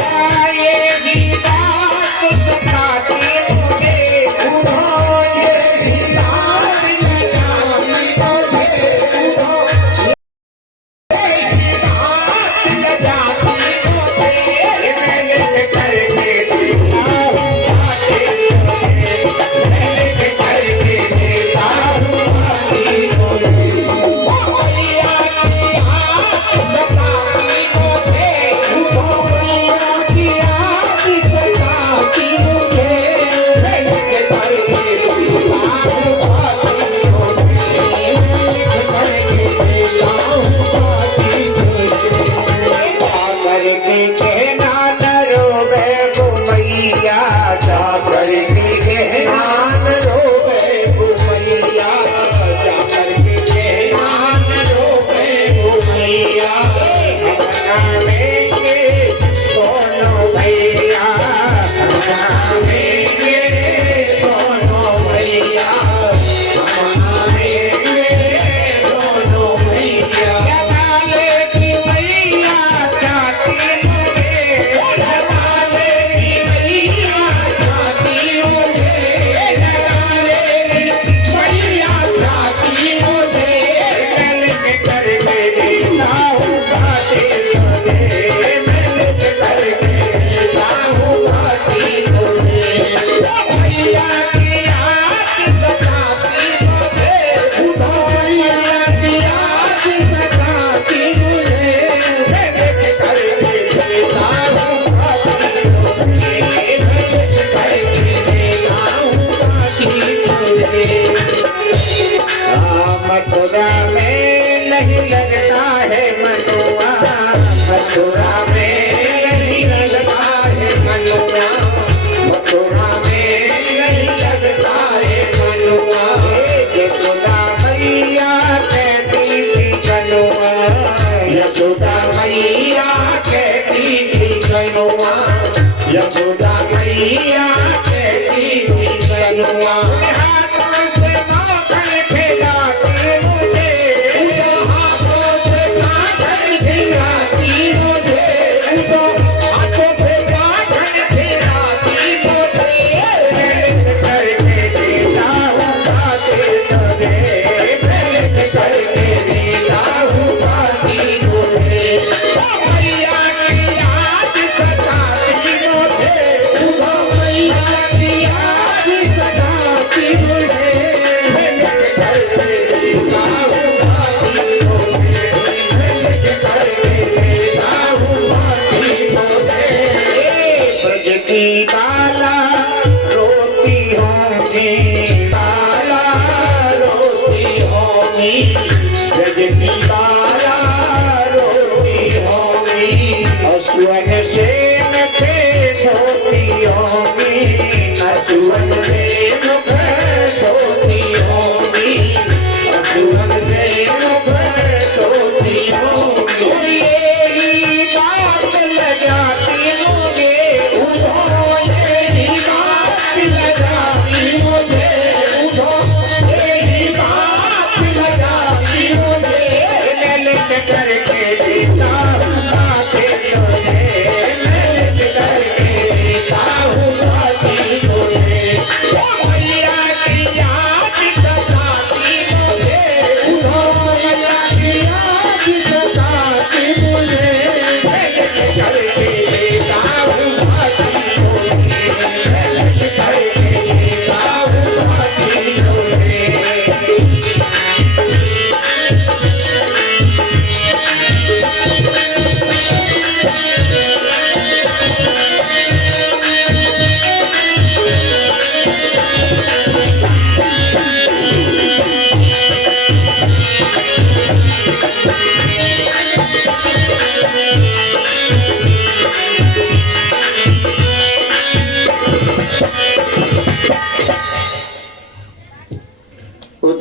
ये भी बात सताती मुझे, उधो ये भी बात सताती मुझे, ये भी बात सताती मुझे। मैं लिख करके देता हूँ बाकी तुझे, मैं लिख करके देता हूँ बाकी तुझे। मैया की याद सताती मुझे, उधो मैया की याद सताती मुझे, मैं लिख करके देता हूँ बाकी तुझे, मैं लिख करके देता हूँ बाकी तुझे। जा करके कहना न रोवे गो मैया, जा करके कहना न रोवे गो मैया, जा करके कहना न रोवे गो मैया। हम जाएंगे दोनों भैया, हम जाएंगे दोनों भैया, हम जाएंगे दोनों भैया। जमाले की मैया चाहती मुझे, जमाले की मैया चाहती मुझे, जमाले की मैया चाहती मुझे, मैं लिख करके देता हूँ बाकी तुझे, मैं लिख करके देता हूँ बाकी तुझे। मैया की याद सताती मुझे, उधो मैया की याद सताती मुझे, मैं लिख करके देता हूँ बाकी तुझे, मैं लिख करके देता हूँ बाकी तुझे। मथुरा में नहीं लगता है मनुआ, मथुरा में नहीं लगता है मनुआ, मथुरा में नहीं लगता है मनुआ। यशोदा मैया कहती थी कनुआ, यशोदा मैया कहती थी कनुआ, यशोदा मैया कहती थी कनुआ। हाथों से माखन खिलाती मुझे, हाथों से माखन खिलाती मुझे, हाथों से माखन खिलाती मुझे, मैं लिख करके देता हूँ बाकी तुझे, मैं लिख करके देता हूँ बाकी तुझे। मैया की याद सताती मुझे, उधो मैया की याद सताती मुझे, मैं लिख करके देता हूँ बाकी तुझे, मैं लिख करके देता हूँ बाकी तुझे। ब्रज की बाला रोती होंगी, बाला रोती होंगी, ब्रज की बाला रोती होंगी, असुवन से मुखे धोती होंगी, असुवन से मुख धोती होंगी, असुवन से मुख धोती होंगी।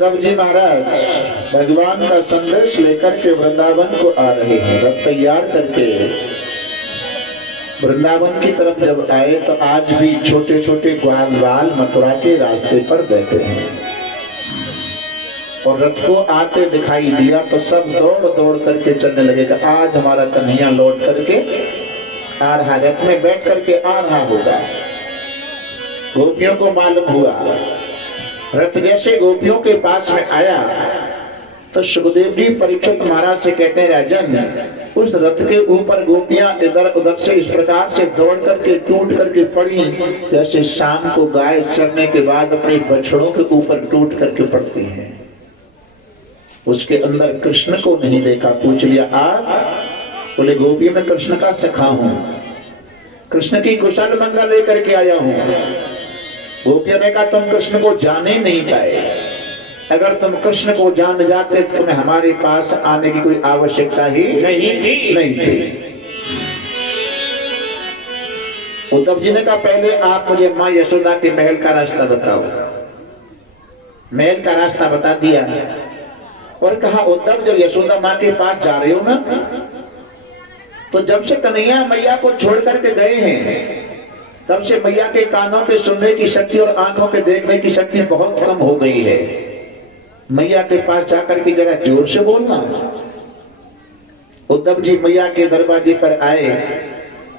उद्धव जी महाराज भगवान का संदेश लेकर के वृंदावन को आ रहे हैं। रथ तैयार करके वृंदावन की तरफ जब आए तो आज भी छोटे छोटे ग्वाल बाल मथुरा के रास्ते पर बैठे हैं और रथ को आते दिखाई दिया तो सब दौड़ दौड़ करके चलने लगेगा। आज हमारा कन्हैया लौट करके आ रहा, रथ में बैठ करके आ रहा होगा। गोपियों को मालूम हुआ, रथ जैसे गोपियों के पास में आया तो सुखदेव जी परीक्षित महाराज से कहते हैं, राजन उस रथ के ऊपर गोपियां इधर उधर से इस प्रकार से दौड़ करके टूट करके पड़ी जैसे शाम को गाय चरने के बाद अपने बछड़ों के ऊपर टूट करके पड़ती हैं। उसके अंदर कृष्ण को नहीं देखा। पूछ लिया आप? बोले गोपियों में कृष्ण का सखा हूं, कृष्ण की कुशल मंगल लेकर के आया हूं। गोपियों ने कहा तुम कृष्ण को जाने नहीं पाए, अगर तुम कृष्ण को जान जाते तो तुम्हें हमारे पास आने की कोई आवश्यकता ही नहीं थी। उद्धव जी ने कहा पहले आप मुझे मां यशोदा के महल का रास्ता बताओ। महल का रास्ता बता दिया और कहा उद्धव जब यशोदा मां के पास जा रहे हो ना, तो जब से कन्हैया मैया को छोड़ करके गए हैं तब से मैया के कानों के सुनने की शक्ति और आंखों के देखने की शक्ति बहुत कम हो गई है। मैया के पास जाकर के जरा जोर से बोलना। उद्धव जी मैया के दरवाजे पर आए,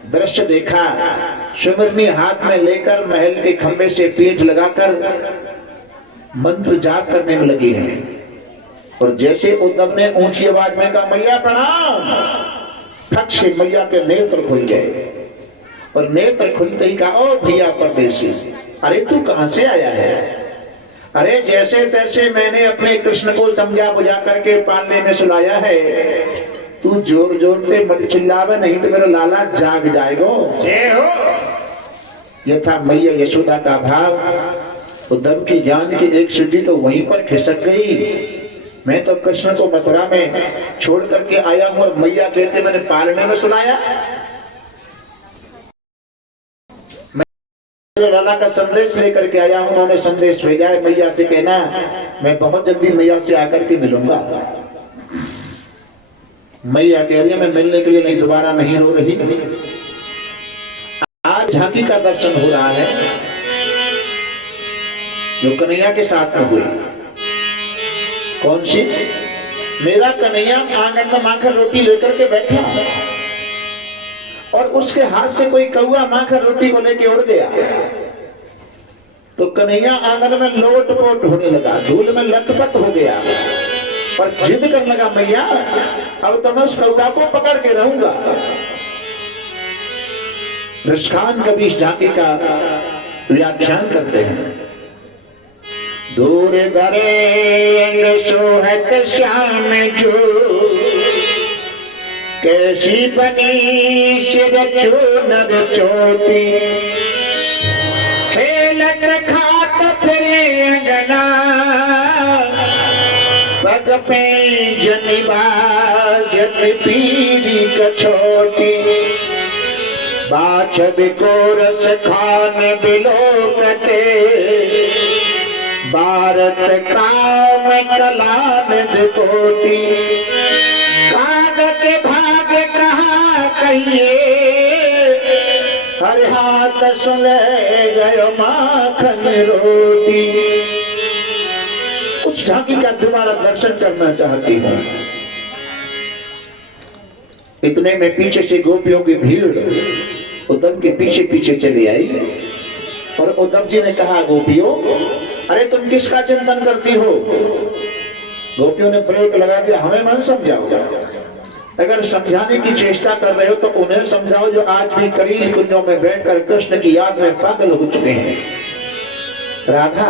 दृश्य देखा, सुमिरनी हाथ में लेकर महल के खंभे से पीठ लगाकर मंत्र जाप करने में लगी है। और जैसे उद्धव ने ऊंची आवाज में कहा मैया प्रणाम, फट से मैया के नेत्र खुल गए और नेत्र खुलते ही कहा ओ भैया परदेसी, अरे तू कहां से आया है? अरे जैसे तैसे मैंने अपने कृष्ण को समझा बुझा करके पालने में सुलाया है, तू जोर जोर से मत चिल्लावे नहीं तो मेरा लाला जाग जाएगा। यह था मैया यशोदा का भाव। उद्धव की जान की एक सीढ़ी तो वहीं पर खिसक गई। मैं तो कृष्ण को मथुरा में छोड़ करके आया हूं और मैया कहते मैंने पालने में सुनाया। लाला का संदेश लेकर के आया हूं, उन्होंने संदेश भेजा है मैया से कहना मैं बहुत जल्दी मैया से आकर के मिलूंगा। मैया कह रही है मैं मिलने के लिए नहीं, दोबारा नहीं रो रही। आज झांकी का दर्शन हो रहा है जो कन्हैया के साथ में हुई। कौन सी? मेरा कन्हैया आंगन में माखन रोटी लेकर के बैठा और उसके हाथ से कोई कौआ माखन रोटी को लेके उड़ गया तो कन्हैया आंगन में लोट पोट होने लगा, धूल में लथपथ हो गया और जिद करने लगा मैया अब तो मैं उस कौआ को पकड़ के रहूंगा। ऋषिखान कभी इस झांकी का व्याख्यान करते हैं। दूर दरेंग सोहत श्याम जो कैसी बनी सिर चूनर चोटी, खेलत खात फिरे अंगना पग पे जनिबाजत पीरी कछोटी, बाछब को रस खान बिलोकते भारत काम कलानद कोटि, कागज भाग कहा कहिए हर हाथ सुने गयो माखन रोटी। कुछ झांकी का दोबारा दर्शन करना चाहती हूँ। इतने में पीछे से गोपियों की भीड़ उद्धव के पीछे पीछे चली आई और उद्धव जी ने कहा गोपियों अरे तुम किसका चिंतन करती हो? गोपियों ने प्रयोग लगा दिया हमें मन समझाओ। अगर समझाने की चेष्टा कर रहे हो तो उन्हें समझाओ जो आज भी करील कुंजों में बैठकर कृष्ण की याद में पागल हो चुके हैं। राधा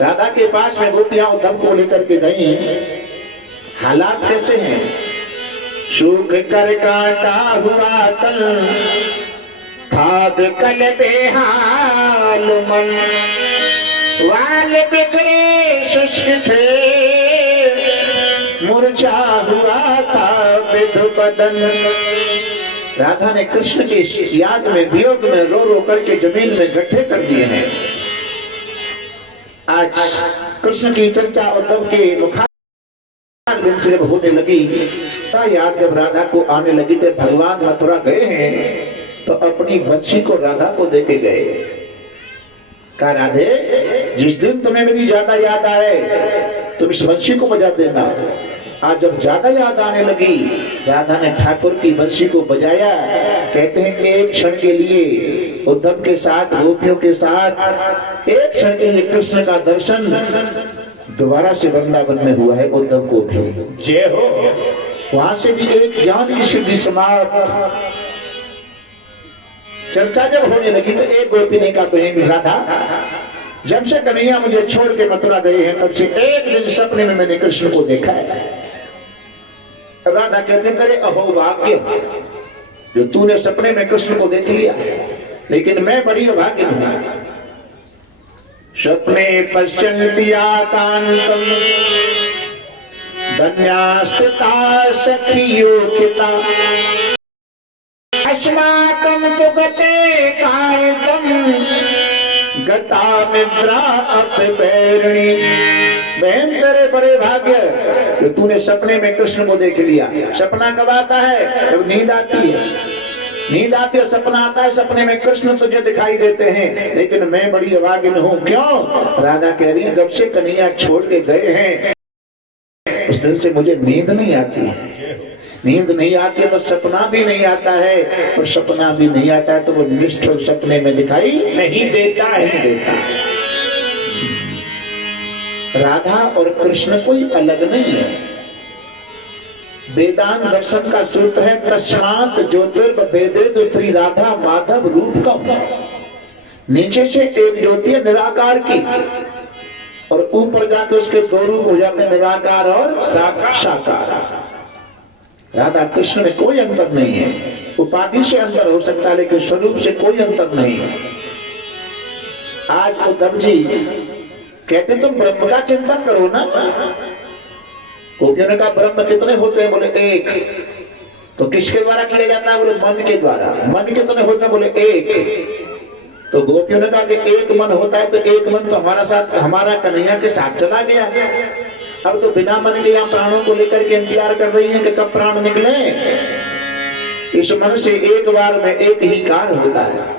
राधा के पास में गोपियां उद्धव को लेकर के गई। हालात कैसे हैं? सूख कर काटा हुआ तल खाद कल बेहाल मन, वाल बिखरे शुष्क थे मुरझा हुआ था विधु बदन। राधा ने कृष्ण की याद में वियोग में रो रो करके जमीन में गड्ढे कर दिए हैं। आज कृष्ण की चर्चा उद्धव के मुखारबिंद से जब होने लगी, याद जब राधा को आने लगी तो भगवान मथुरा गए हैं तो अपनी बच्ची को राधा को देके गए। कहा राधे, जिस दिन तुम्हें मेरी ज्यादा याद आए तुम इस बंशी को बजा देना। आज जब ज्यादा याद आने लगी, राधा ने ठाकुर की बंशी को बजाया। कहते हैं कि एक क्षण के लिए उद्धव के साथ, गोपियों के साथ एक क्षण के लिए कृष्ण का दर्शन दोबारा से वृंदावन में हुआ है उद्धव को भी। जय हो। वहां से भी एक ज्ञान की सिद्धि समाप्त। चर्चा जब होने लगी तो एक गोपी ने कहा, बहन राधा, जब से कन्हैया मुझे छोड़ के मथुरा गए हैं तब से एक दिन सपने में मैंने कृष्ण को देखा है। राधा कहते करे अहो भाग्य, जो तूने सपने में कृष्ण को देख लिया, लेकिन मैं बड़ी अभाग्य हूं। सपने पश्यन्ति आकांतम धन्यास्थिता सखियो किता अस्माकं तु गते कायकम गता मित्रा अपैरणी। बहन तेरे बड़े भाग्य जो तूने सपने में कृष्ण को देख लिया। सपना कब आता है? जब नींद आती है। नींद आती है, सपना आता है, सपने में कृष्ण तुझे दिखाई देते हैं, लेकिन मैं बड़ी अभागिन हूं। क्यों? राधा कह रही है, जब से कन्हैया छोड़ के गए हैं उस दिन से मुझे नींद नहीं आती है। नींद नहीं आती है तो सपना भी नहीं आता है, और सपना भी नहीं आता है तो वो निष्ठुर सपने में दिखाई नहीं देता है। राधा और कृष्ण कोई अलग नहीं है। वेदांत दर्शन का सूत्र है तस्मात् ज्योतिर्वेदेत श्री राधा माधव रूप का। नीचे से एक ज्योति है निराकार की, और ऊपर जाके उसके दो रूप हो जाते हैं, निराकार और साकार। राधा कृष्ण में कोई अंतर नहीं है। उपाधि से अंतर हो सकता है लेकिन स्वरूप से कोई अंतर नहीं है। आज उद्धव जी कहते तुम ब्रह्म का चिंतन करो ना। गोपियों ने कहा ब्रह्म कितने होते हैं? बोले एक। तो किसके द्वारा किया जाता है? बोले मन के द्वारा। मन कितने होते हैं? बोले एक। तो गोपियों ने कहा कि एक मन होता है, तो एक मन तो हमारा साथ, हमारा कन्हैया के साथ चला गया। अब तो बिना मन के यहाँ प्राणों को लेकर के इंतजार कर रही है कि कब प्राण निकले। इस मन से एक बार में एक ही कार होता है।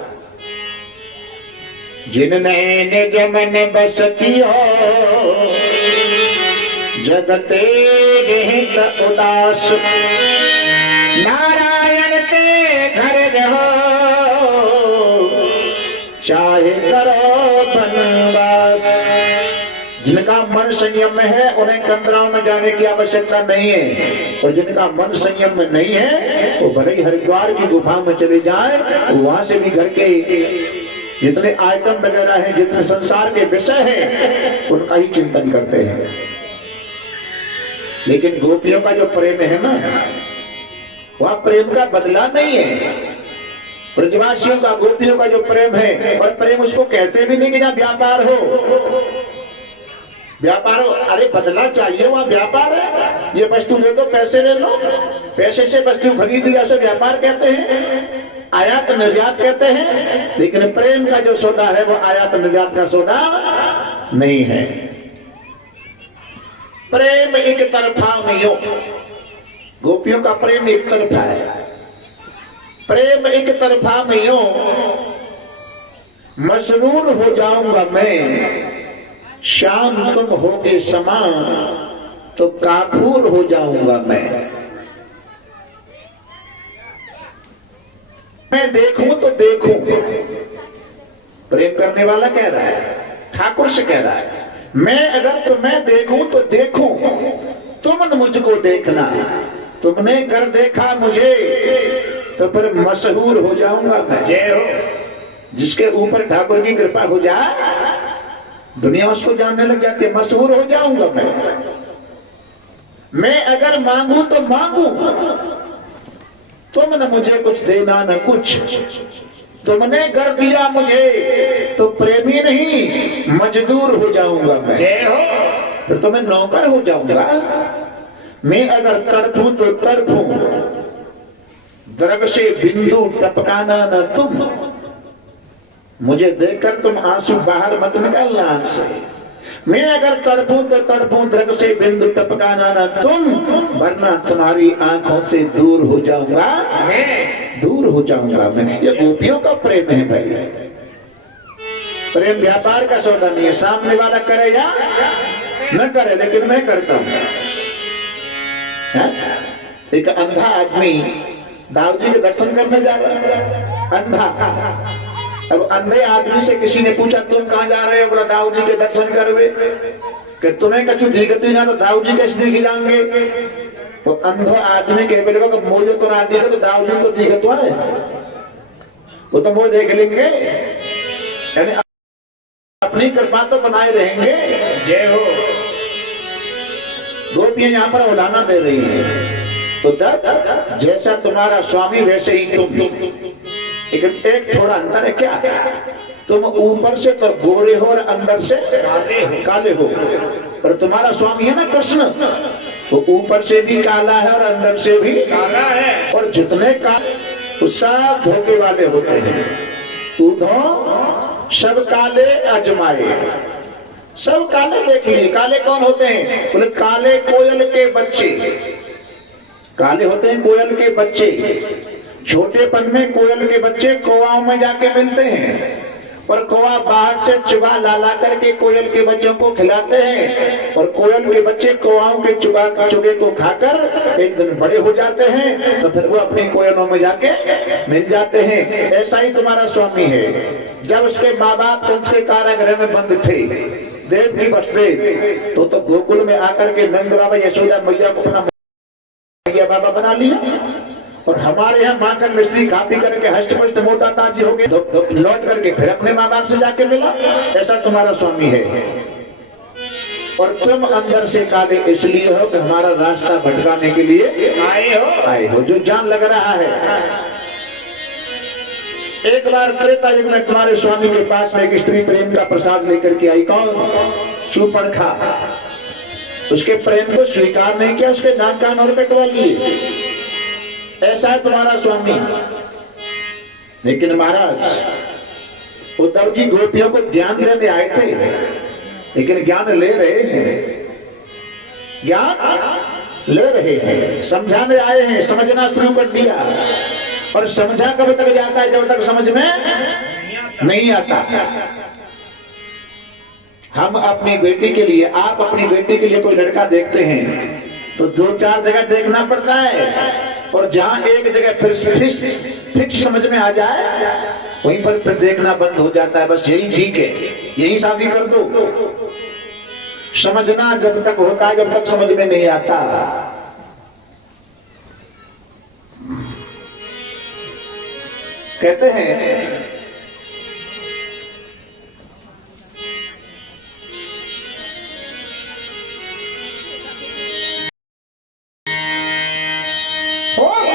जिनने निज मन बस कियो जगते रहित उदास, नारायण ते घर रहो चाहे करो बनवास। जिनका मन संयम में है उन्हें कंदराओं में जाने की आवश्यकता नहीं है, और जिनका मन संयम में नहीं है वो भले ही हरिद्वार की गुफा में चले जाए, वहां से भी घर के जितने आइटम वगैरह हैं, जितने संसार के विषय हैं, उनका ही चिंतन करते हैं। लेकिन गोपियों का जो प्रेम है ना, वह प्रेम का बदला नहीं है। ब्रजवासियों का गोपियों का जो प्रेम है, और प्रेम उसको कहते भी नहीं कि जहां व्यापार हो। व्यापार हो, अरे बदला चाहिए, वहां व्यापार है। ये वस्तु ले दो, पैसे ले लो, पैसे से वस्तु खरीद लिया, उसे व्यापार कहते हैं, आयात निर्यात कहते हैं। लेकिन प्रेम का जो सौदा है वो आयात निर्यात का सौदा नहीं है। प्रेम एक तरफा नहीं हो। गोपियों का प्रेम एक तरफा है। प्रेम एक तरफा नहीं हो। मसरूर हो जाऊंगा मैं, शाम तुम होगे समान तो काफूर हो जाऊंगा मैं देखूं तो देखूं। प्रेम करने वाला कह रहा है, ठाकुर से कह रहा है, मैं अगर तुम्हें देखूं तो देखूं, तुम मुझको देखना। तुमने कर देखा मुझे तो फिर मशहूर हो जाऊंगा मैं। जय हो। जिसके ऊपर ठाकुर की कृपा हो जाए दुनिया उसको जानने लग जाती है, मशहूर हो जाऊंगा मैं अगर मांगू तो मांगू, तुम न मुझे कुछ देना न कुछ। तुमने कर दिया मुझे तो प्रेमी नहीं मजदूर हो जाऊंगा मैं। जय हो। फिर तो मैं नौकर हो जाऊंगा। मैं अगर तड़पूं तो तड़पूं, द्रव से बिंदु टपकाना न तुम। मुझे देखकर तुम आंसू बाहर मत निकालना आंख से। मैं अगर तड़पूं तो तड़पूं द्रग से बिंदु टपकाना ना तुम, वरना तुम्हारी आंखों से दूर हो जाऊंगा, दूर हो जाऊंगा मैं। ये गोपियों का प्रेम है भाई। प्रेम व्यापार का सौदा नहीं है। सामने वाला करे या न करे, लेकिन मैं करता हूं। एक अंधा आदमी दाऊ जी के दर्शन करने जा रहा है, अंधा। अब अंधे आदमी से किसी ने पूछा तुम कहां जा रहे हो? बोला दाऊ जी के दर्शन करवे। कि तुम्हें कछु दिखत ही ना तो दाऊ जी कैसे दिख जाएंगे? तो अंधे आदमी कह बोलेगा कि मुझे तो ना दिखे तो दाऊ जी को दिखत है, वो तो मुझे देख लेंगे। यानी अपनी कृपा तो बनाए रहेंगे। जय हो। गोपियां यहाँ पर उलाना दे रही है। तो दर्द जैसा तुम्हारा स्वामी वैसे ही तुम, लेकिन एक थोड़ा अंतर है। क्या? तुम ऊपर से तो गोरे हो और अंदर से काले हो। पर तुम्हारा स्वामी है ना कृष्ण, वो ऊपर से भी काला है और अंदर से भी काला है। और जितने काले तो सब धोखे वाले होते हैं। तू धो सब काले अजमाए, सब काले देख लिए। काले कौन होते हैं? बोले काले कोयल के बच्चे। काले होते हैं कोयल के बच्चे। छोटेपन में कोयल के बच्चे कौवाओं में जाके मिलते हैं, और कौवा बाहर से चुगा ला करके कोयल के बच्चों को खिलाते हैं, और कोयल के बच्चे कौवाओं के चुगे को खाकर एक दिन बड़े हो जाते हैं, तो फिर वो अपनी कोयलों में जाके मिल जाते हैं। ऐसा ही तुम्हारा स्वामी है। जब उसके माँ बाप कंस के कारागृह में बंद थे, देव भी वसुदेव, तो गोकुल में आकर के नंद बाबा यशोदा मैया को अपना मैया बाबा बना लिया। और हमारे यहाँ माखन मिश्री खा पी करके हष्ट पुष्ट मोटा ताजी हो गए, लौट करके फिर अपने माँ बाप से जाके मिला। ऐसा तुम्हारा स्वामी है। और तुम अंदर से काले इसलिए हो कि हमारा रास्ता भटकाने के लिए आए हो। जो जान लग रहा है। एक बार त्रेता युग में तुम्हारे स्वामी के पास में एक स्त्री प्रेम का प्रसाद लेकर के आई। कौन? शूर्पणखा। उसके प्रेम को स्वीकार नहीं किया, उसके नाक कान और कटवा लिए। ऐसा है तुम्हारा स्वामी। लेकिन महाराज उद्धव जी गोपियों को ज्ञान देने आए थे, लेकिन ज्ञान ले रहे हैं, ज्ञान ले रहे हैं, समझाने आए हैं। समझना शुरू कर दिया। और समझा कब तक जाता है? जब तक समझ में नहीं आता। हम अपनी बेटी के लिए, आप अपनी बेटी के लिए कोई लड़का देखते हैं तो 2-4 जगह देखना पड़ता है, और जहां एक जगह फिक्स समझ में आ जाए वहीं पर फिर देखना बंद हो जाता है। बस यही ठीक है, यही शादी कर दो। समझना जब तक होता है, जब तक समझ में नहीं आता। कहते हैं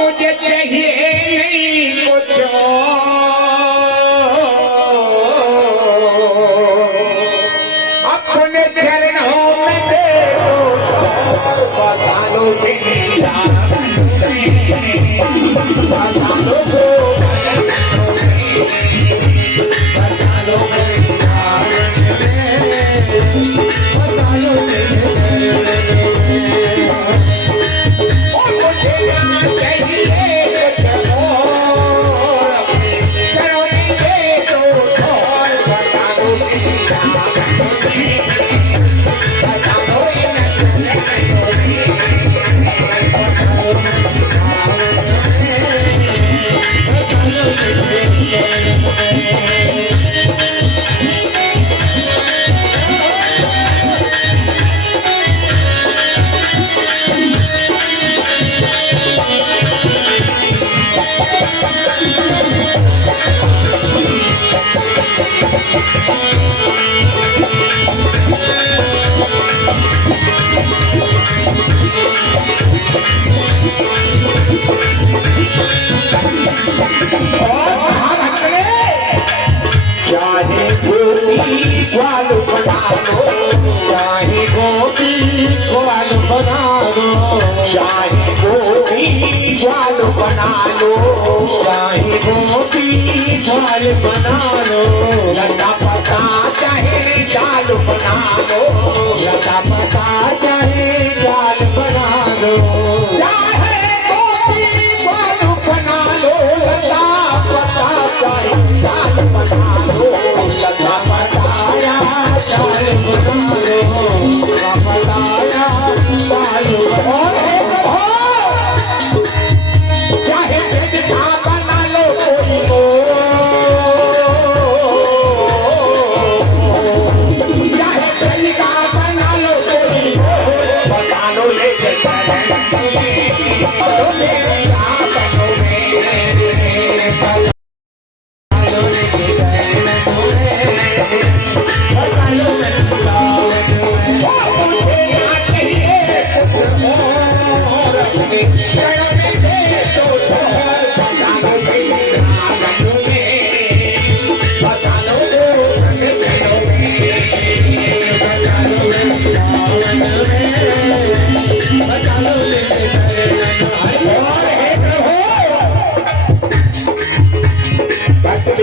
मुझे चाहिए नहीं कुछ अपने चरणों में देखो, बता लो चाहे गोपी ग्वाल बना दो, चाहे गोपी ग्वाल बना दो, चाहे गोपी ग्वाल बना लो, चाहे गोपी ग्वाल बना लो, लता पता चाहे जाल बना लो, पता चाहे जाल बना लो, चाहे गोपी ग्वाल बना लो, लता पता चाहे जाल बना लो, लता पताया जाल बना लो, पताया जाल बना लो, चाहे बेटा बना लो कोई को, चाहे बेटा बना लो कोई को, बना लो ले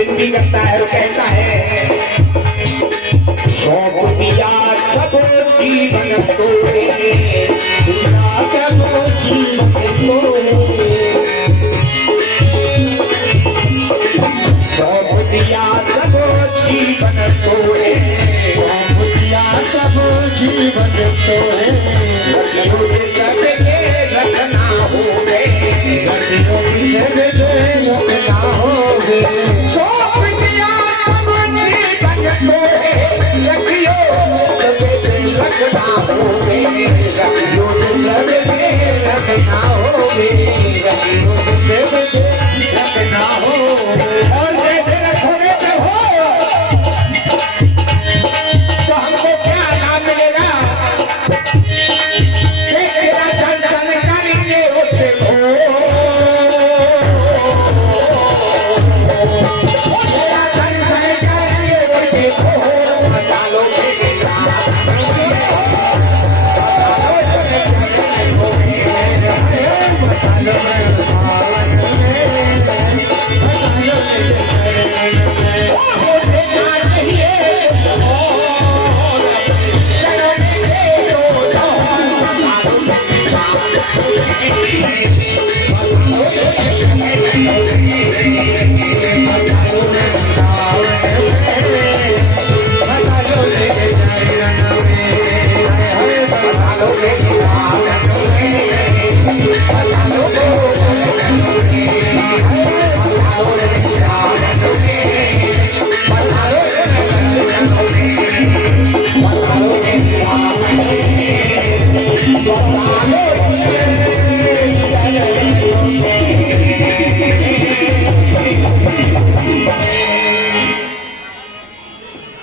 भी करता है और कहता है, सौंप दिया सब जीवन तोड़े, दिया सब जीवन तोड़े, सौंप दिया सब जीवन तोड़े, सौंप दिया सब जीवन तोड़े, रखना हो गए, रखना हो गए, तो हमको क्या लाभ मिलेगा?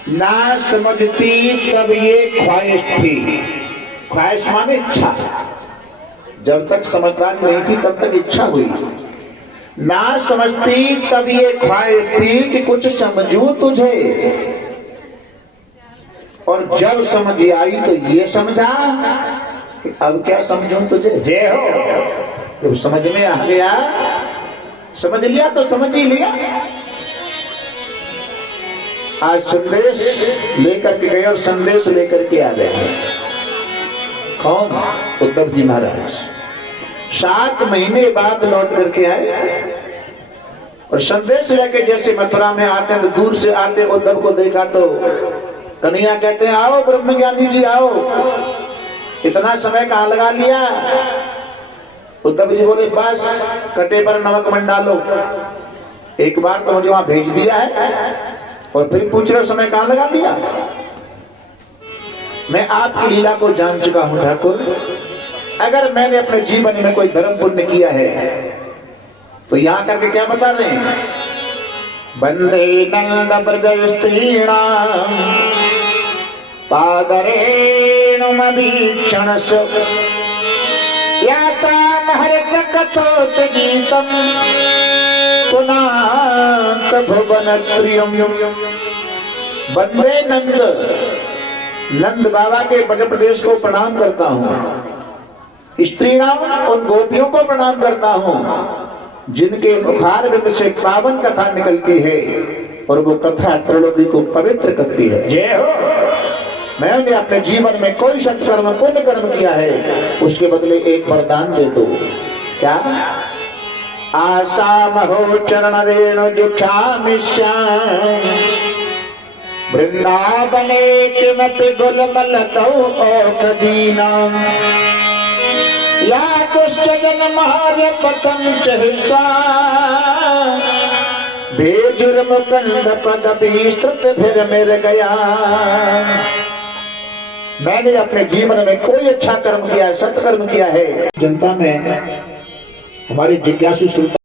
ना समझती तब ये ख्वाहिश थी। ख्वाहिश माने इच्छा। जब तक समझदार नहीं थी तब तक इच्छा हुई। ना समझती तब ये ख्वाहिश थी कि कुछ समझूं तुझे, और जब समझ आई तो ये समझा कि अब क्या समझूं तुझे। जय हो। तो समझ में आ गया, समझ लिया तो समझ ही लिया। आज संदेश लेकर के गए और संदेश लेकर के आ गए। कौन? उद्धव जी महाराज। 7 महीने बाद लौट करके आए और संदेश लेके जैसे मथुरा में आते हैं तो दूर से आते उद्धव को देखा तो कन्हैया कहते हैं, आओ ब्रह्मज्ञानी जी आओ, इतना समय कहां लगा लिया। उद्धव जी बोले, बस कटे पर नमक मन डालो, एक बार तो मुझे वहां भेज दिया है और फिर पूछ रहे समय कहां लगा दिया। मैं आपकी लीला को जान चुका हूं ठाकुर। अगर मैंने अपने जीवन में कोई धर्म पुण्य किया है तो यहां करके क्या बता रहे हैं, वंदे नंद ब्रज स्त्रीणाम पादरेणुमभीक्षण यासामहर्जकथोत गीतम पुनात भुवन प्रियम। वंदे नंद, नंद बाबा के ब्रज प्रदेश को प्रणाम करता हूं। स्त्रीणाम, उन गोपियों को प्रणाम करता हूं जिनके मुखार विंद से पावन कथा निकलती है और वो कथा त्रैलोकी को पवित्र करती है। जय हो। मैंने अपने जीवन में कोई सत्कर्म पुण्य कर्म किया है, उसके बदले एक वरदान दे दो। क्या? आशा महो चरण रेणु जुखामिष्यामि वृंदावने किमपि गुलमलतौ औषधीनाम् या दुष्ट जनमार्य पतम चहित्वा बेजुर्मुकुंद पदभीस्तृत फिर मिल गया। मैंने अपने जीवन में कोई अच्छा कर्म किया है, सत्कर्म किया है। जनता में हमारे जिज्ञासु श्रोता